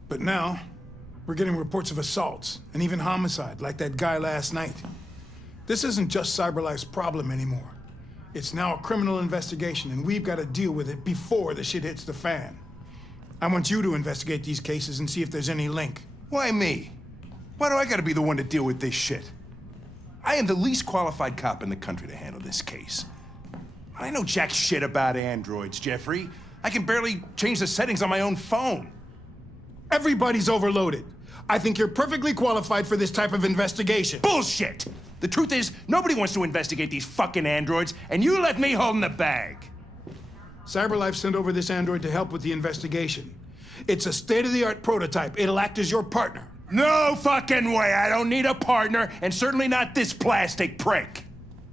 But now, we're getting reports of assaults and even homicide, like that guy last night. This isn't just CyberLife's problem anymore. It's now a criminal investigation, and we've got to deal with it before the shit hits the fan. I want you to investigate these cases and see if there's any link. Why me? Why do I gotta be the one to deal with this shit? I am the least qualified cop in the country to handle this case. I know jack shit about androids, Jeffrey. I can barely change the settings on my own phone. Everybody's overloaded. I think you're perfectly qualified for this type of investigation. Bullshit! The truth is, nobody wants to investigate these fucking androids, and you left me holding the bag. CyberLife sent over this android to help with the investigation. It's a state-of-the-art prototype. It'll act as your partner. No fucking way! I don't need a partner, and certainly not this plastic prick.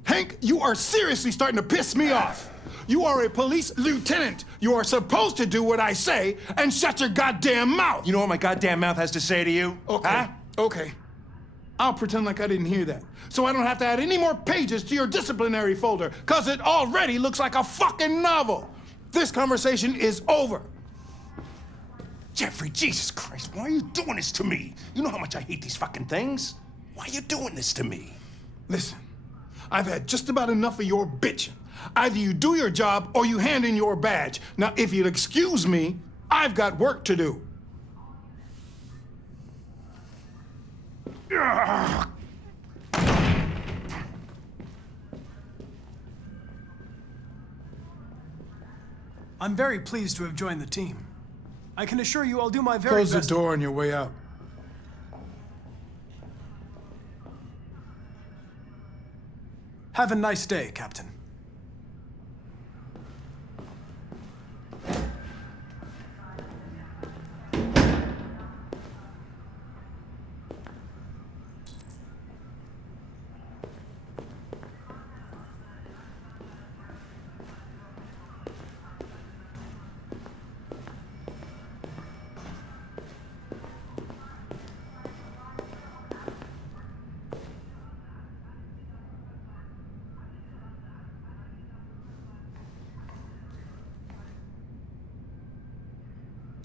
Hank, you are seriously starting to piss me off. You are a police lieutenant. You are supposed to do what I say and shut your goddamn mouth. You know what my goddamn mouth has to say to you? Okay, huh? Okay. I'll pretend like I didn't hear that, so I don't have to add any more pages to your disciplinary folder, because it already looks like a fucking novel. This conversation is over. Jeffrey, Jesus Christ, why are you doing this to me? You know how much I hate these fucking things. Why are you doing this to me? Listen, I've had just about enough of your bitching. Either you do your job or you hand in your badge. Now, if you'll excuse me, I've got work to do. I'm very pleased to have joined the team. I can assure you I'll do my very best. Close the door on your way out. Have a nice day, Captain.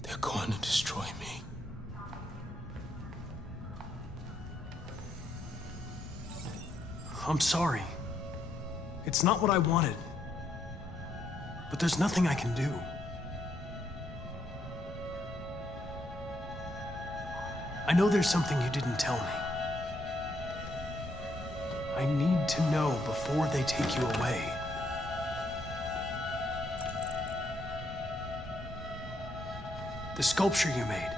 They're going to destroy me. I'm sorry. It's not what I wanted. But there's nothing I can do. I know there's something you didn't tell me. I need to know before they take you away. The sculpture you made.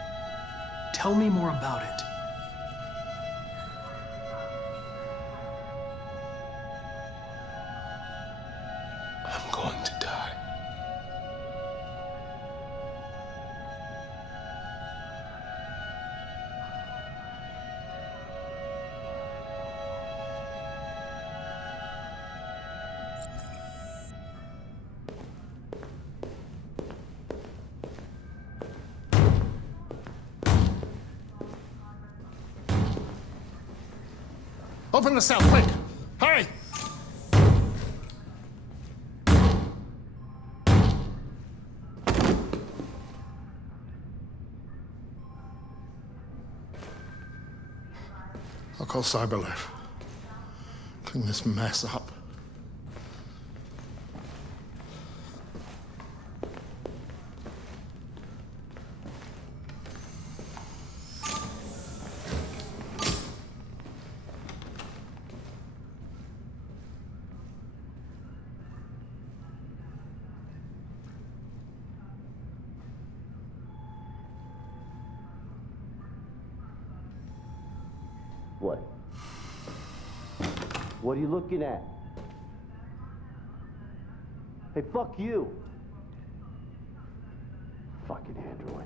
Tell me more about it. I'm going to die. Open the cell, quick! Hurry! I'll call CyberLife. Clean this mess up. What? What are you looking at? Hey, fuck you! Fucking android.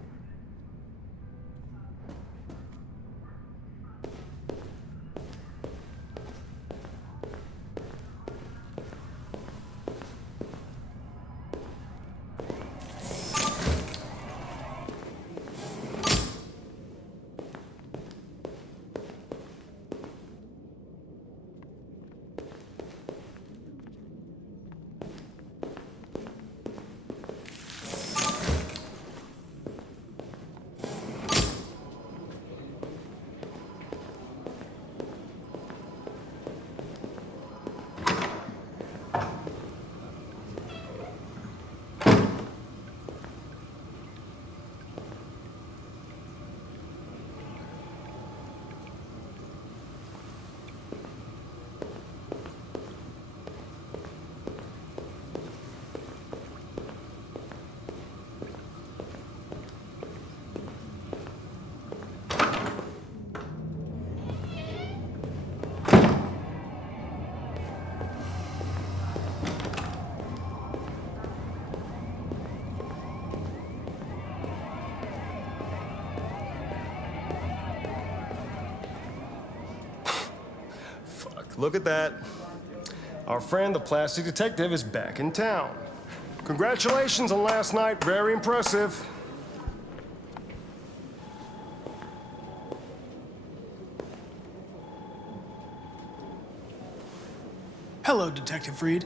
Look at that. Our friend, the plastic detective, is back in town. Congratulations on last night. Very impressive. Hello, Detective Reed.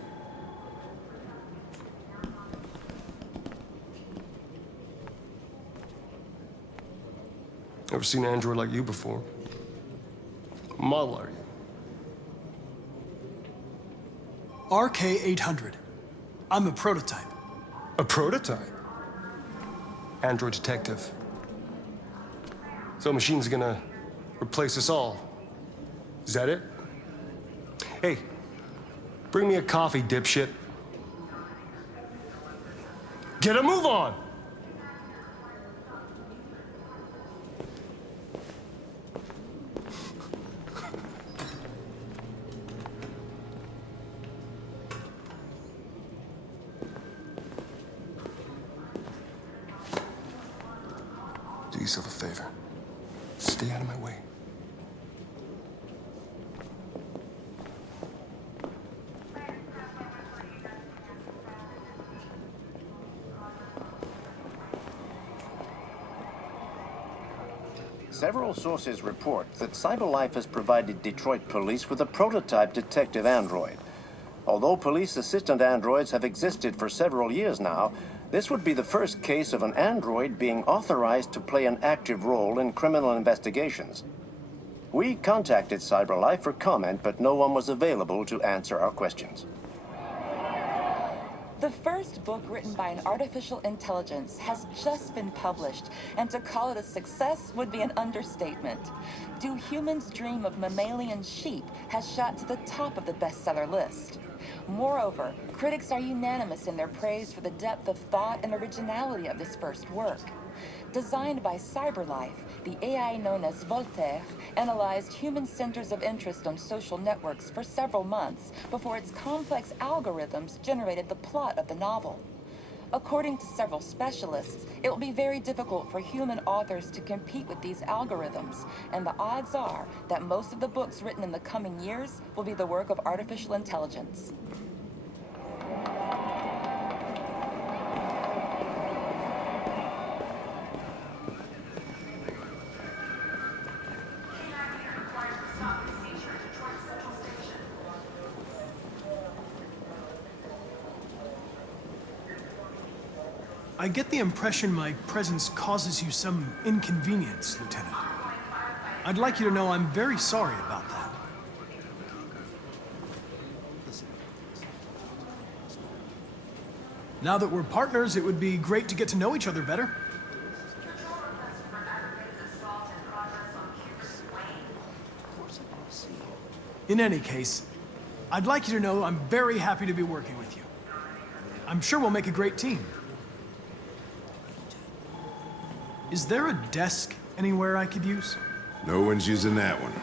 Never seen an android like you before. Model are you? RK-800. I'm a prototype. A prototype? Android detective. So machine's gonna replace us all. Is that it? Hey, bring me a coffee, dipshit. Get a move on! Do yourself a favor. Stay out of my way. Several sources report that CyberLife has provided Detroit police with a prototype detective android. Although police assistant androids have existed for several years now, this would be the first case of an android being authorized to play an active role in criminal investigations. We contacted CyberLife for comment, but no one was available to answer our questions. The first book written by an artificial intelligence has just been published, and to call it a success would be an understatement. Do Humans Dream of Mammalian Sheep has shot to the top of the bestseller list. Moreover, critics are unanimous in their praise for the depth of thought and originality of this first work. Designed by CyberLife, the AI known as Voltaire analyzed human centers of interest on social networks for several months before its complex algorithms generated the plot of the novel. According to several specialists, it will be very difficult for human authors to compete with these algorithms, and the odds are that most of the books written in the coming years will be the work of artificial intelligence. I get the impression my presence causes you some inconvenience, Lieutenant. I'd like you to know I'm very sorry about that. Now that we're partners, it would be great to get to know each other better. In any case, I'd like you to know I'm very happy to be working with you. I'm sure we'll make a great team. Is there a desk anywhere I could use? No one's using that one.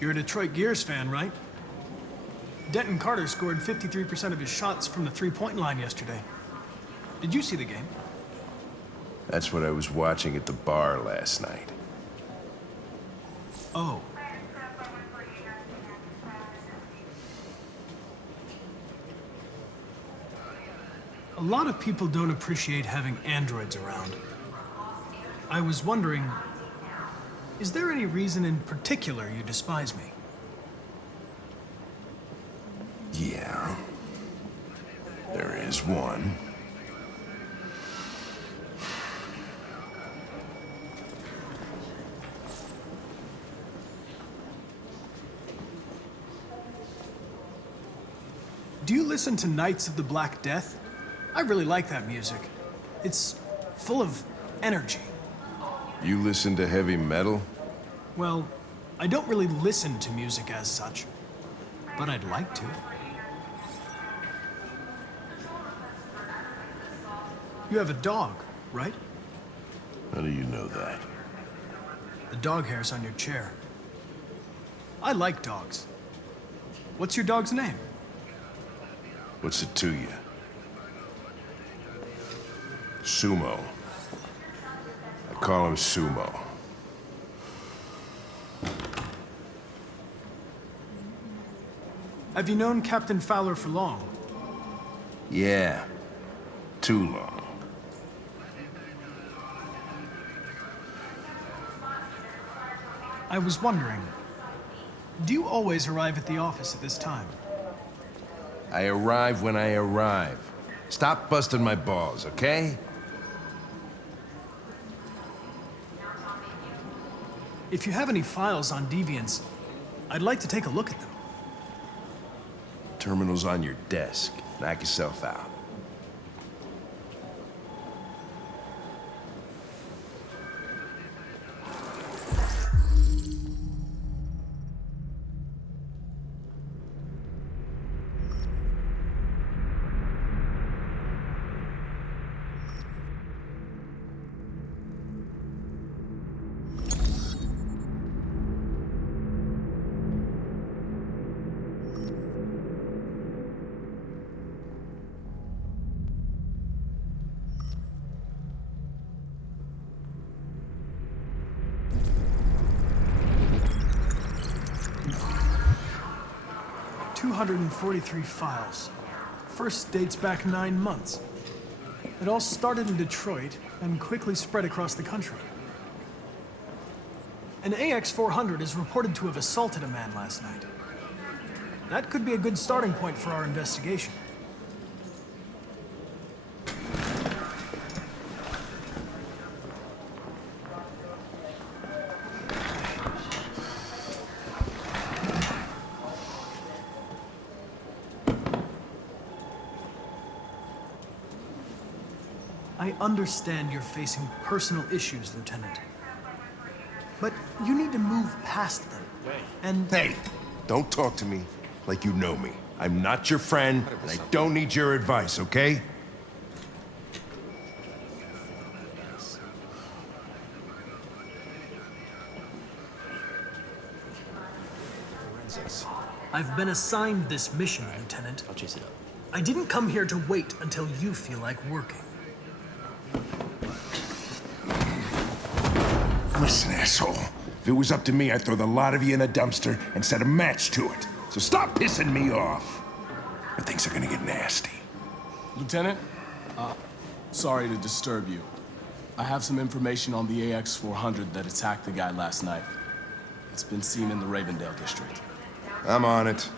You're a Detroit Gears fan, right? Denton Carter scored 53% of his shots from the three-point line yesterday. Did you see the game? That's what I was watching at the bar last night. Oh. A lot of people don't appreciate having androids around. I was wondering, is there any reason in particular you despise me? Yeah. There is one. Do you listen to Knights of the Black Death? I really like that music. It's full of energy. You listen to heavy metal? Well, I don't really listen to music as such, but I'd like to. You have a dog, right? How do you know that? The dog hair's on your chair. I like dogs. What's your dog's name? What's it to you? Sumo. I call him Sumo. Have you known Captain Fowler for long? Yeah. Too long. I was wondering, do you always arrive at the office at this time? I arrive when I arrive. Stop busting my balls, okay? If you have any files on Deviants, I'd like to take a look at them. Terminal's on your desk. Knock yourself out. .243 files. First dates back 9 months. It all started in Detroit and quickly spread across the country. An AX-400 is reported to have assaulted a man last night. That could be a good starting point for our investigation. I understand you're facing personal issues, Lieutenant. But you need to move past them. And... Hey, don't talk to me like you know me. I'm not your friend, and I don't need your advice, okay? I've been assigned this mission, Lieutenant. I'll chase it up. I didn't come here to wait until you feel like working. Listen, asshole. If it was up to me, I'd throw the lot of you in a dumpster and set a match to it. So stop pissing me off. Or things are gonna get nasty. Lieutenant, sorry to disturb you. I have some information on the AX-400 that attacked the guy last night. It's been seen in the Ravendale district. I'm on it.